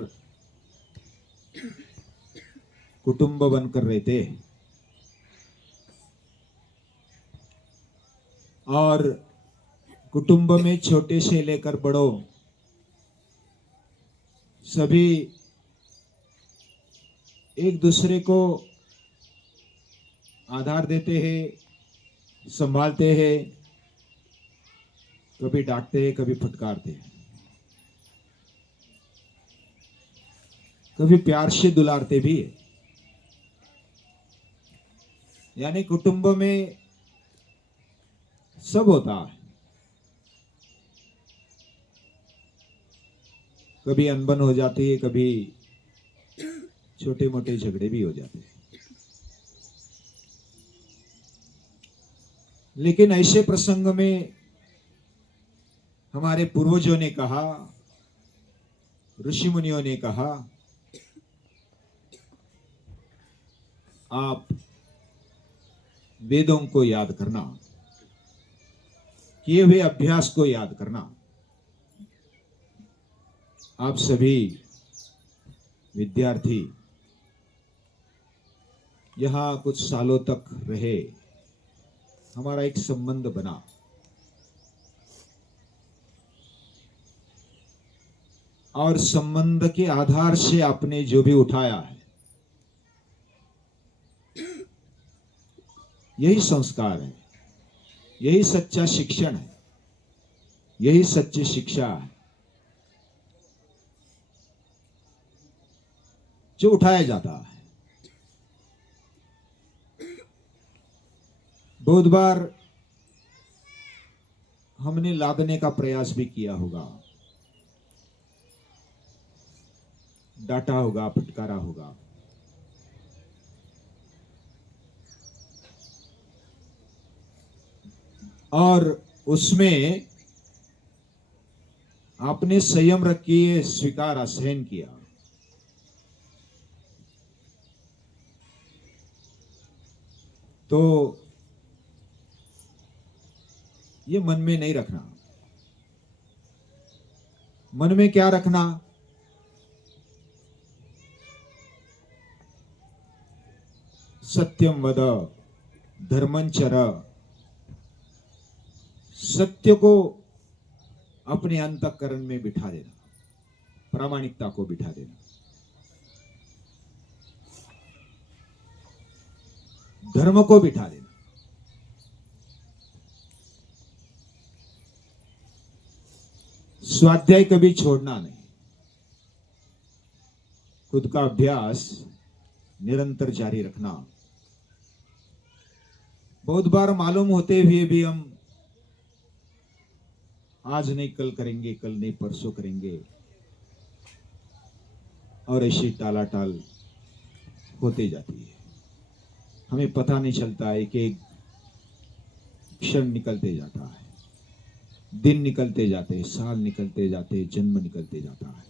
कुटुंब बनकर रहते हैं और कुटुंब में छोटे से लेकर बड़ों सभी एक दूसरे को आधार देते हैं, संभालते हैं, कभी डांटते हैं, कभी फटकारते हैं, कभी प्यार से दुलारते भी है। यानी कुटुंब में सब होता है। कभी अनबन हो जाती है, कभी छोटे मोटे झगड़े भी हो जाते हैं। लेकिन ऐसे प्रसंग में हमारे पूर्वजों ने कहा, ऋषि मुनियों ने कहा, आप वेदों को याद करना, किए हुए अभ्यास को याद करना। आप सभी विद्यार्थी यहां कुछ सालों तक रहे, हमारा एक संबंध बना। और संबंध के आधार से आपने जो भी उठाया है, यही संस्कार है, यही सच्चा शिक्षण है, यही सच्ची शिक्षा है जो उठाया जाता है। बहुत बार हमने लादने का प्रयास भी किया होगा, डांटा होगा, फटकारा होगा। और उसमें आपने संयम रख के स्वीकारा, सहन किया। तो ये मन में नहीं रखना। मन में क्या रखना? सत्यम वद धर्मं चर। सत्य को अपने अंतःकरण में बिठा देना, प्रामाणिकता को बिठा देना। धर्म को बिठा देना। स्वाध्याय कभी छोड़ना नहीं। खुद का अभ्यास निरंतर जारी रखना। बहुत बार मालूम होते हुए भी हम आज नहीं कल करेंगे, कल नहीं परसों करेंगे, और ऐसी टालाटाल होते जाती है। हमें पता नहीं चलता है कि क्षण निकलते जाता है, दिन निकलते जाते, साल निकलते जाते, जन्म निकलते जाता है।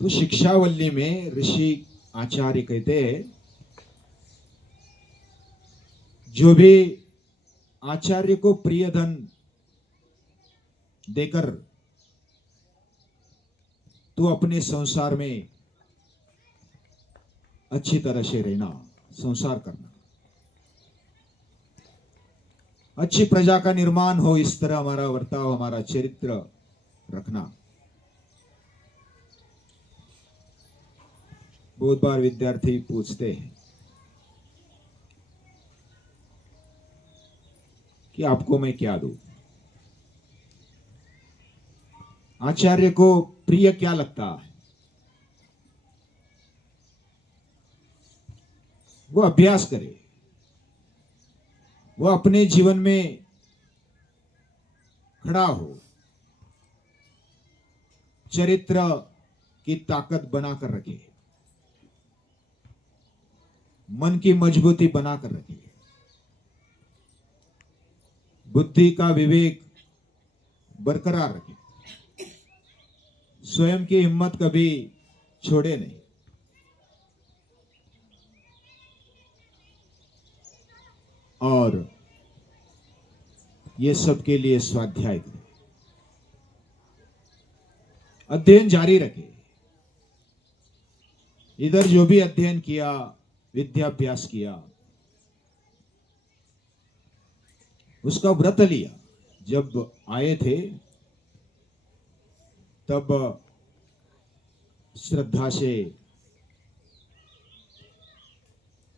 तो शिक्षावल्ली में ऋषि आचार्य कहते हैं, जो भी आचार्य को प्रिय धन देकर तो अपने संसार में अच्छी तरह से रहना, संसार करना, अच्छी प्रजा का निर्माण हो, इस तरह हमारा वर्ताव, हमारा चरित्र रखना। बहुत बार विद्यार्थी पूछते हैं कि आपको मैं क्या दूं? आचार्य को प्रिय क्या लगता है? वो अभ्यास करे, वो अपने जीवन में खड़ा हो, चरित्र की ताकत बनाकर रखे, मन की मजबूती बनाकर रखे, बुद्धि का विवेक बरकरार रखे, स्वयं की हिम्मत कभी छोड़े नहीं। और ये सब के लिए स्वाध्याय करें, अध्ययन जारी रखे। इधर जो भी अध्ययन किया, विद्याभ्यास किया, उसका व्रत लिया। जब आए थे तब श्रद्धा से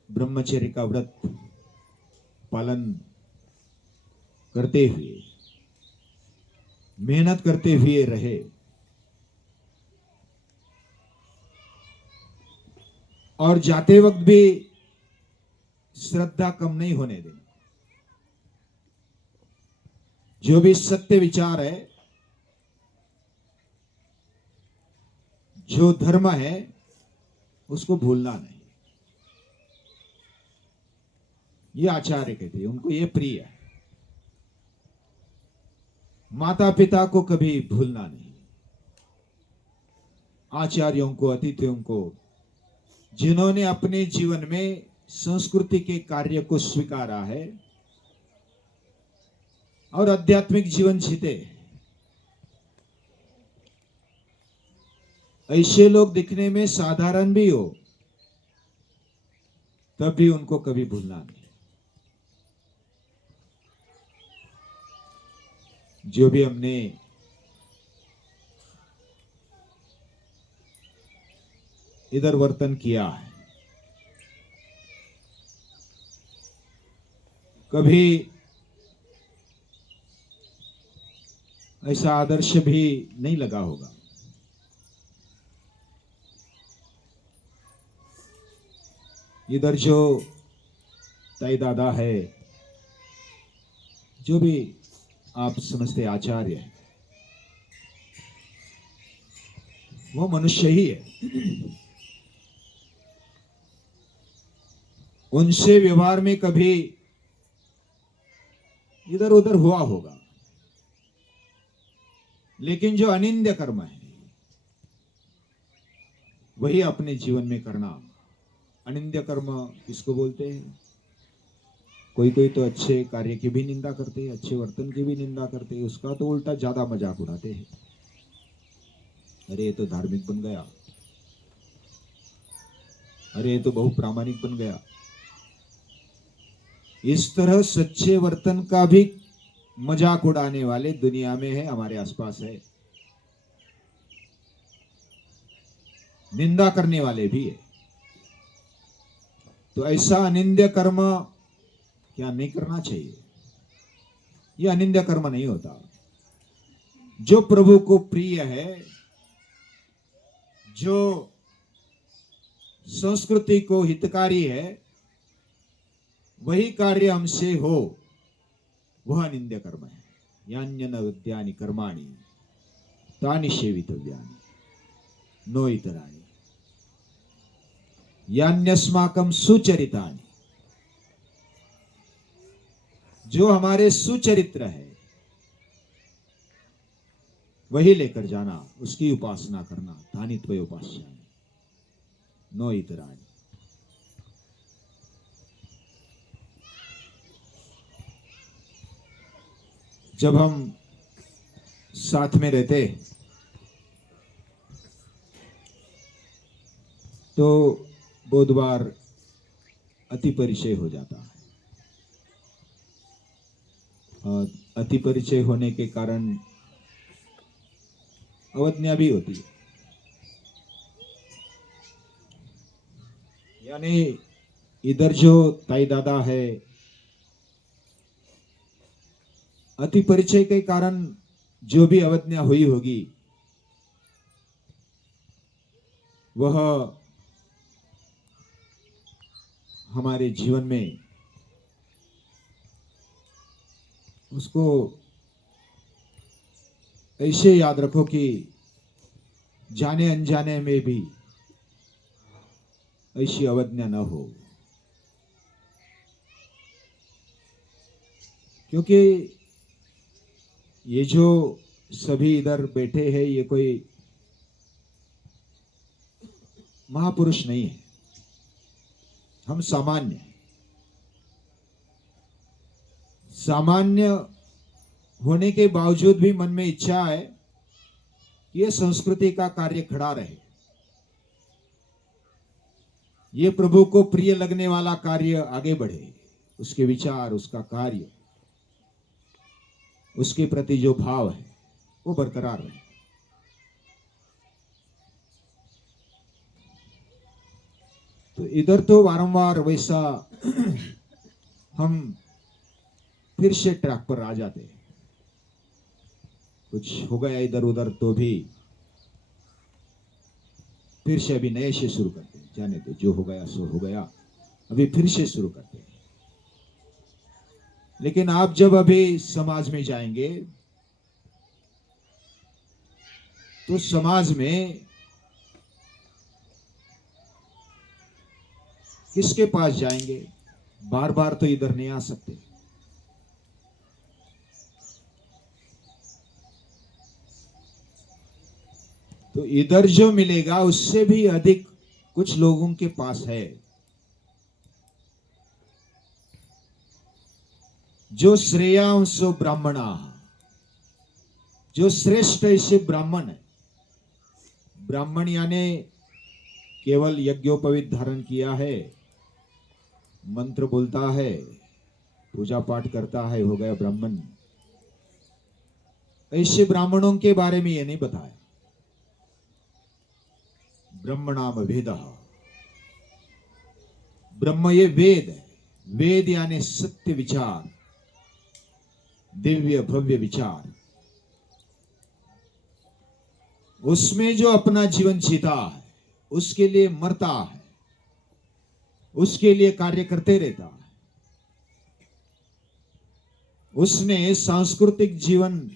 ब्रह्मचर्य का व्रत पालन करते हुए, मेहनत करते हुए रहे। और जाते वक्त भी श्रद्धा कम नहीं होने देना। जो भी सत्य विचार है, जो धर्म है, उसको भूलना नहीं। ये आचार्य कहते हैं, उनको ये प्रिय है। माता पिता को कभी भूलना नहीं। आचार्यों को, अतिथियों को, जिन्होंने अपने जीवन में संस्कृति के कार्य को स्वीकारा है और आध्यात्मिक जीवन जीते, ऐसे लोग दिखने में साधारण भी हो, तब भी उनको कभी भूलना नहीं। जो भी हमने इधर वर्तन किया है, कभी ऐसा आदर्श भी नहीं लगा होगा। इधर जो ताई दादा है, जो भी आप समझते आचार्य है, वो मनुष्य ही है। उनसे व्यवहार में कभी इधर उधर हुआ होगा, लेकिन जो अनिंद्य कर्म है वही अपने जीवन में करना। अनिंद्य कर्म किसको बोलते हैं? कोई कोई तो अच्छे कार्य की भी निंदा करते हैं, अच्छे वर्तन की भी निंदा करते हैं, उसका तो उल्टा ज्यादा मजाक उड़ाते हैं। अरे ये तो धार्मिक बन गया, अरे ये तो बहुत प्रामाणिक बन गया। इस तरह सच्चे वर्तन का भी मजाक उड़ाने वाले दुनिया में है, हमारे आसपास है। निंदा करने वाले भी है। तो ऐसा अनिंद्य कर्म क्या नहीं करना चाहिए? यह अनिंद्य कर्म नहीं होता। जो प्रभु को प्रिय है, जो संस्कृति को हितकारी है, वही कार्य हमसे हो, वह अनिंद्य कर्म है। यान्यन विद्यानि कर्माणि तानि सेवितव्यानि नो इतराणि यान्यस्माकं सुचरितानि। जो हमारे सुचरित्र है वही लेकर जाना, उसकी उपासना करना। तानि त्वय उपास्यानि नो इतराणि। जब हम साथ में रहते तो बहुत बार अति परिचय हो जाता है। अति परिचय होने के कारण अवज्ञा भी होती है। यानी इधर जो ताई दादा है, अति परिचय के कारण जो भी अवज्ञा हुई होगी वह हमारे जीवन में उसको ऐसे याद रखो कि जाने अनजाने में भी ऐसी अवज्ञा न हो। क्योंकि ये जो सभी इधर बैठे हैं ये कोई महापुरुष नहीं है, हम सामान्य हैं। सामान्य होने के बावजूद भी मन में इच्छा है कि ये संस्कृति का कार्य खड़ा रहे, ये प्रभु को प्रिय लगने वाला कार्य आगे बढ़े, उसके विचार, उसका कार्य, उसके प्रति जो भाव है वो बरकरार रहे। तो इधर तो बारंबार वैसा हम फिर से ट्रैक पर आ जाते हैं। कुछ हो गया इधर उधर तो भी फिर से अभी नए से शुरू करते हैं। जाने तो जो हो गया सो हो गया, अभी फिर से शुरू करते हैं। लेकिन आप जब अभी समाज में जाएंगे तो समाज में किसके पास जाएंगे? बार बार तो इधर नहीं आ सकते। तो इधर जो मिलेगा उससे भी अधिक कुछ लोगों के पास है जो श्रेयांसो ब्राह्मणा, जो श्रेष्ठ ऐसे ब्राह्मण है। ब्राह्मण यानी केवल यज्ञोपवीत धारण किया है, मंत्र बोलता है, पूजा पाठ करता है, हो गया ब्राह्मण। ऐसे ब्राह्मणों के बारे में ये नहीं बताया। ब्रह्मणाम वेदः, ब्रह्म ये वेद है। वेद यानी सत्य विचार, दिव्य भव्य विचार। उसमें जो अपना जीवन जीता है, उसके लिए मरता है, उसके लिए कार्य करते रहता है। उसने सांस्कृतिक जीवन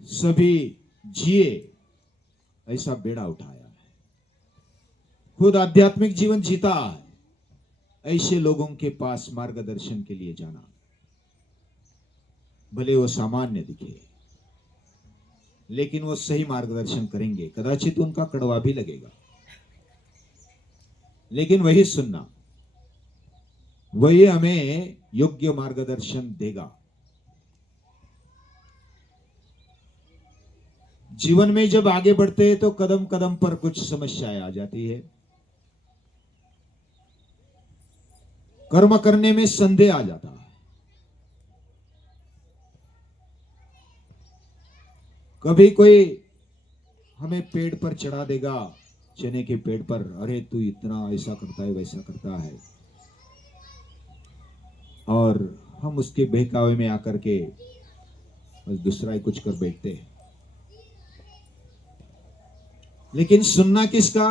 सभी जिए, ऐसा बेड़ा उठाया है। खुद आध्यात्मिक जीवन जीता है। ऐसे लोगों के पास मार्गदर्शन के लिए जाना, भले वो सामान्य दिखे लेकिन वो सही मार्गदर्शन करेंगे। कदाचित उनका कड़वा भी लगेगा लेकिन वही सुनना। वही हमें योग्य मार्गदर्शन देगा। जीवन में जब आगे बढ़ते हैं तो कदम कदम पर कुछ समस्याएं आ जाती है, कर्म करने में संदेह आ जाता है। कभी कोई हमें पेड़ पर चढ़ा देगा, चने के पेड़ पर, अरे तू इतना ऐसा करता है वैसा करता है, और हम उसके बहकावे में आकर के बस दूसरा ही कुछ कर बैठते हैं। लेकिन सुनना किसका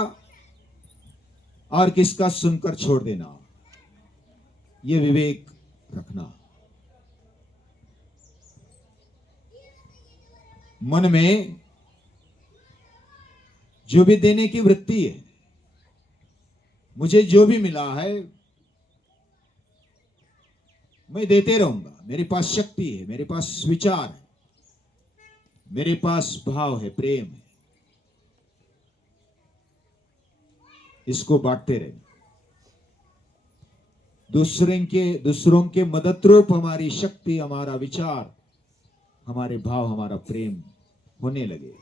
और किसका सुनकर छोड़ देना, ये विवेक रखना। मन में जो भी देने की वृत्ति है, मुझे जो भी मिला है मैं देते रहूंगा। मेरे पास शक्ति है, मेरे पास विचार है, मेरे पास भाव है, प्रेम है, इसको बांटते रहे। दूसरों के मदद रूप हमारी शक्ति, हमारा विचार, हमारे भाव, हमारा प्रेम होने लगे,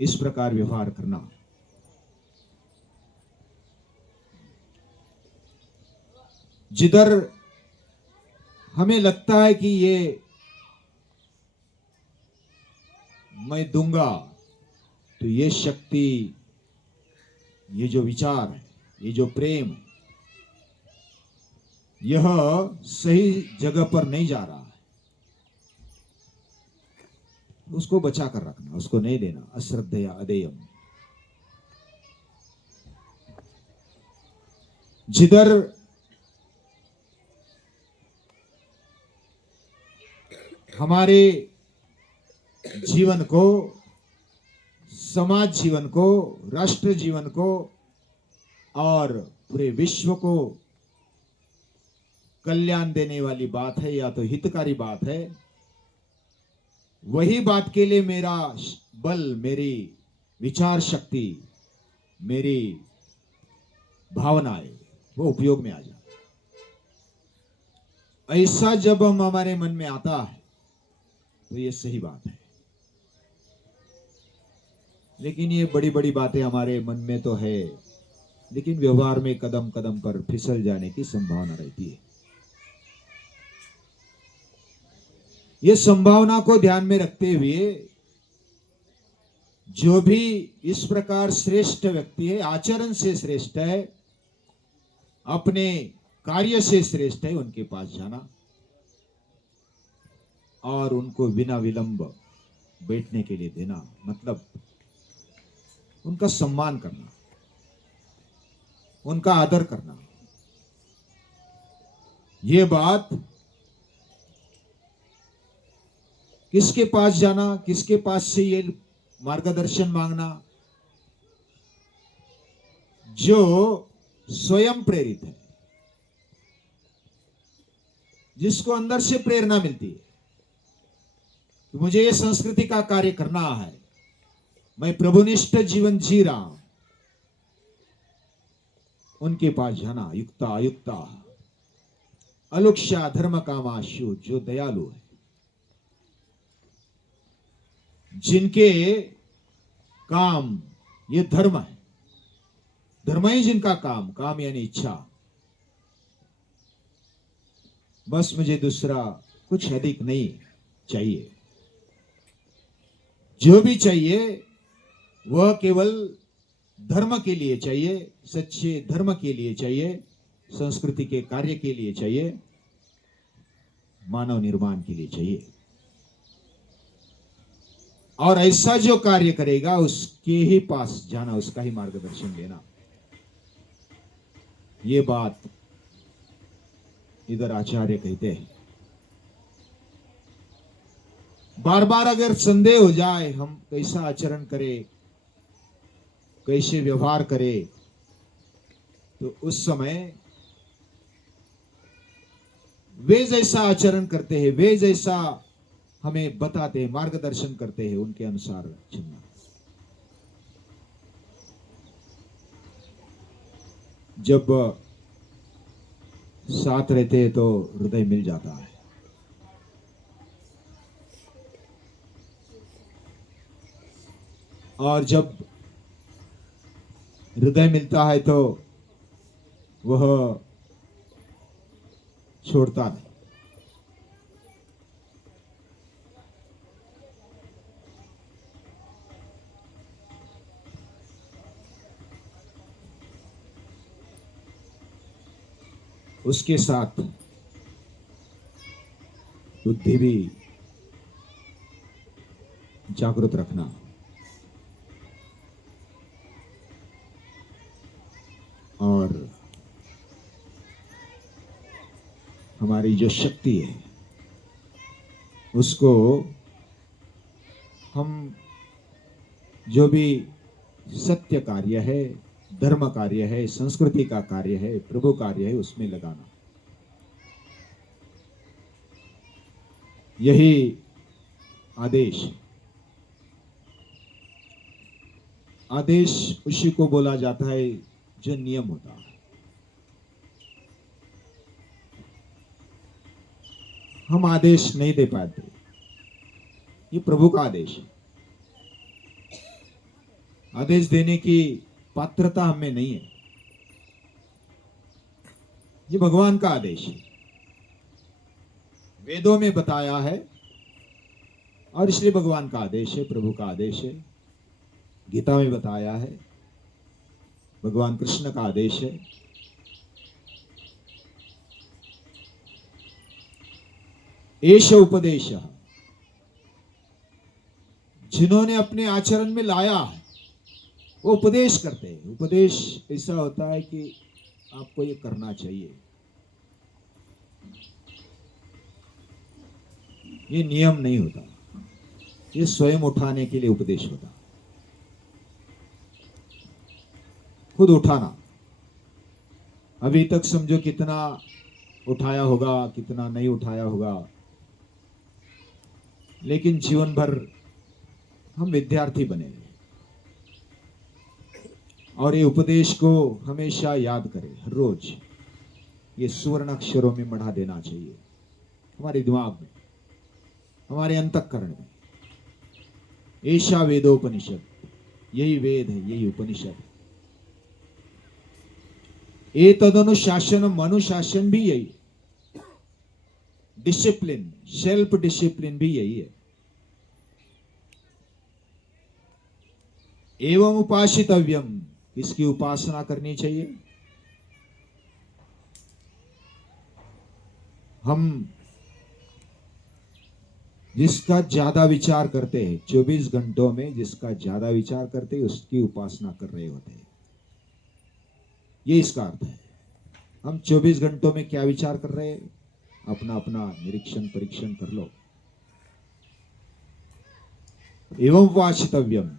इस प्रकार व्यवहार करना। जिधर हमें लगता है कि ये मैं दूंगा, तो ये शक्ति, ये जो विचार है, ये जो प्रेम है, यह सही जगह पर नहीं जा रहा है, उसको बचा कर रखना, उसको नहीं देना। अश्रद्धया अदेयम। जिधर हमारे जीवन को, समाज जीवन को, राष्ट्र जीवन को और पूरे विश्व को कल्याण देने वाली बात है या तो हितकारी बात है, वही बात के लिए मेरा बल, मेरी विचार शक्ति, मेरी भावनाएं वो उपयोग में आ जाए। ऐसा जब हम हमारे मन में आता है तो ये सही बात है। लेकिन ये बड़ी बड़ी बातें हमारे मन में तो है, लेकिन व्यवहार में कदम कदम पर फिसल जाने की संभावना रहती है। ये संभावना को ध्यान में रखते हुए जो भी इस प्रकार श्रेष्ठ व्यक्ति है, आचरण से श्रेष्ठ है, अपने कार्य से श्रेष्ठ है, उनके पास जाना और उनको बिना विलंब बैठने के लिए देना, मतलब उनका सम्मान करना, उनका आदर करना। ये बात किसके पास जाना, किसके पास से ये मार्गदर्शन मांगना, जो स्वयं प्रेरित है, जिसको अंदर से प्रेरणा मिलती है कि मुझे ये संस्कृति का कार्य करना है, मैं प्रभुनिष्ठ जीवन जी रहा हूं, उनके पास जाना। युक्ता युक्ता अलुक्षा धर्म कामाशु, जो दयालु है, जिनके काम ये धर्म है, धर्म ही जिनका काम, काम यानी इच्छा, बस मुझे दूसरा कुछ अधिक नहीं चाहिए, जो भी चाहिए वह केवल धर्म के लिए चाहिए, सच्चे धर्म के लिए चाहिए, संस्कृति के कार्य के लिए चाहिए, मानव निर्माण के लिए चाहिए। और ऐसा जो कार्य करेगा उसके ही पास जाना, उसका ही मार्गदर्शन लेना। ये बात इधर आचार्य कहते हैं। बार बार अगर संदेह हो जाए हम कैसा आचरण करें, कैसे व्यवहार करें, तो उस समय वे जैसा आचरण करते हैं, वे जैसा हमें बताते हैं, मार्गदर्शन करते हैं, उनके अनुसार चलना। जब साथ रहते हैं तो हृदय मिल जाता है। और जब हृदय मिलता है तो वह छोड़ता नहीं। उसके साथ बुद्धि भी जागृत रखना। और हमारी जो शक्ति है उसको हम जो भी सत्य कार्य है, धर्म कार्य है, संस्कृति का कार्य है, प्रभु कार्य है, उसमें लगाना। यही आदेश उसी को बोला जाता है जो नियम होता है। हम आदेश नहीं दे पाते, ये प्रभु का आदेश है। आदेश देने की पात्रता हमें नहीं है, ये भगवान का आदेश है, वेदों में बताया है और इसलिए भगवान का आदेश है, प्रभु का आदेश है। गीता में बताया है, भगवान कृष्ण का आदेश है। एष उपदेश, जिन्होंने अपने आचरण में लाया है वो उपदेश करते हैं। उपदेश ऐसा होता है कि आपको ये करना चाहिए, ये नियम नहीं होता, ये स्वयं उठाने के लिए उपदेश होता, खुद उठाना। अभी तक समझो कितना उठाया होगा, कितना नहीं उठाया होगा, लेकिन जीवन भर हम विद्यार्थी बने और ये उपदेश को हमेशा याद करें, हर रोज ये सुवर्ण अक्षरों में मढ़ा देना चाहिए हमारे दिमाग में, हमारे अंतःकरण में। ऐशा वेदोपनिषद, यही वेद है, यही उपनिषद है। ये तदनुशासन, अनुशासन भी यही है। डिसिप्लिन, सेल्फ डिसिप्लिन भी यही है। एवं उपासितव्यम, इसकी उपासना करनी चाहिए। हम जिसका ज्यादा विचार करते हैं, 24 घंटों में जिसका ज्यादा विचार करते हैं उसकी उपासना कर रहे होते हैं, ये इसका अर्थ है। हम 24 घंटों में क्या विचार कर रहे हैं, अपना अपना निरीक्षण परीक्षण कर लो। एवं उपासितव्यम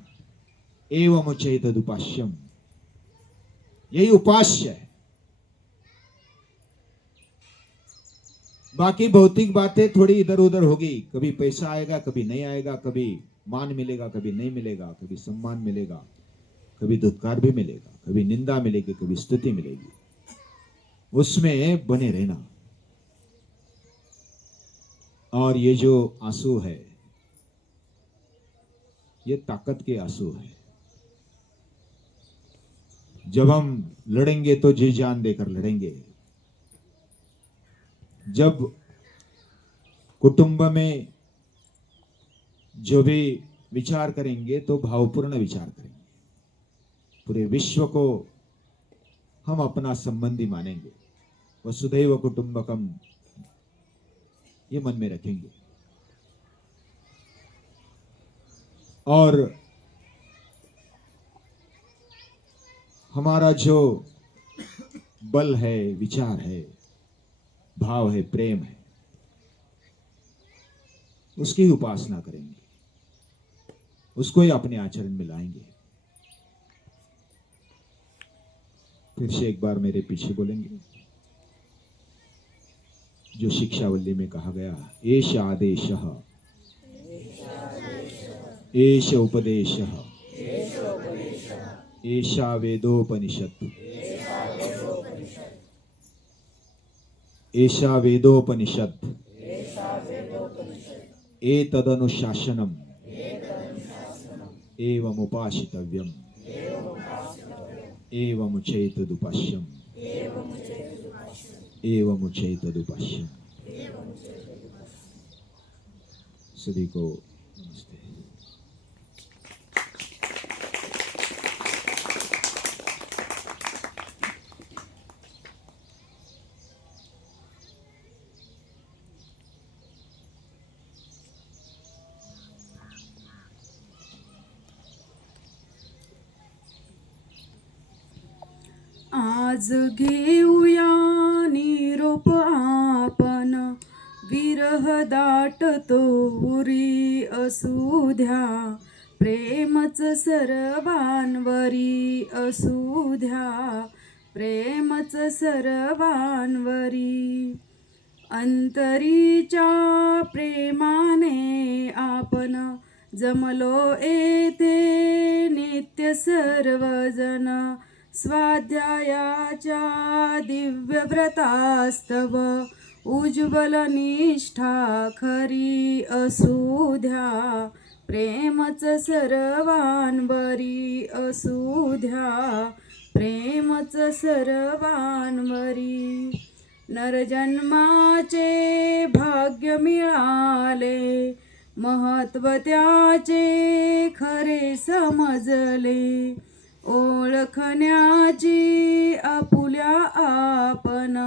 एवं चेतदुपास्यम, यही उपास्य है। बाकी भौतिक बातें थोड़ी इधर उधर होगी, कभी पैसा आएगा, कभी नहीं आएगा, कभी मान मिलेगा, कभी नहीं मिलेगा, कभी सम्मान मिलेगा, कभी दुत्कार भी मिलेगा, कभी निंदा मिलेगी, कभी स्तुति मिलेगी, उसमें बने रहना। और ये जो आंसू है ये ताकत के आंसू है। जब हम लड़ेंगे तो जी जान देकर लड़ेंगे। जब कुटुंब में जो भी विचार करेंगे तो भावपूर्ण विचार करेंगे। पूरे विश्व को हम अपना संबंधी मानेंगे। वसुधैव कुटुंबकम, ये मन में रखेंगे। और हमारा जो बल है, विचार है, भाव है, प्रेम है, उसकी उपासना करेंगे, उसको ही अपने आचरण में लाएंगे। फिर से एक बार मेरे पीछे बोलेंगे, जो शिक्षावल्ली में कहा गया, एष आदेशः, एष उपदेशः, एषा वेदोपनिषत्। एषा वेदोपनिषद एतदनुशासनम एवमुपासितव्यम एवमुचैतदुपश्यम एवमुचैतदुपश्यम। सभी को नमस्ते। आज घेऊया निरोप आपण, विरह दाटतो उरी असू द्या, प्रेमच सर्वांवरी असू द्या, प्रेमच सर्वांवरी। अंतरीच्या प्रेमाने आपण जमलो येथे नित्य सर्वजन, स्वाध्यायाच्या दिव्य व्रतास्तव उज्ज्वल निष्ठा खरी असू द्या, प्रेमच सर्वांवरी असू द्या, प्रेमच सर्वांवरी। नरजन्माचे भाग्य मिळाले, महत्व त्याचे खरे समजले, ओळखण्याची आपुल्या आपण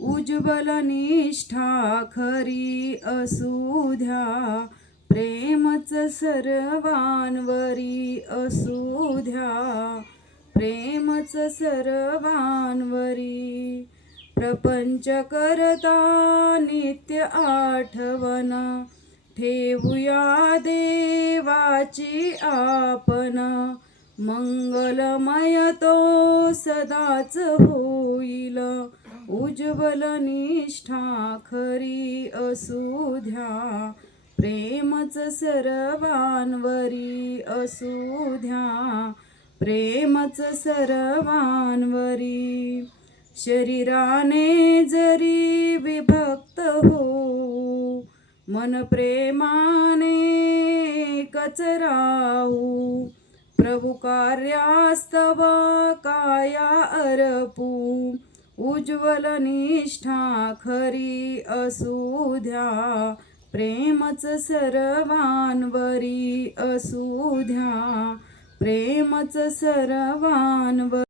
उज्ज्वल निष्ठा खरी असू द्या, प्रेमच सर्वांवरी असू द्या, प्रेमच सर्वांवरी। प्रपंच करता नित्य आठवण, ठेवूया देवाची आपण, मंगलमय तो सदाच होईल, उज्ज्वल निष्ठा खरी असू द्या, प्रेमच सर्वांवरी असू द्या, प्रेमच सर्वांवरी। शरीराने जरी विभक्त हो, मन प्रेमाने एकच राहू, प्रभु कार्यास्तव काया अर्पू, उज्ज्वल निष्ठा खरी असू द्या, प्रेमच सर्वांवरी असू द्या, प्रेमच सर्वांवरी।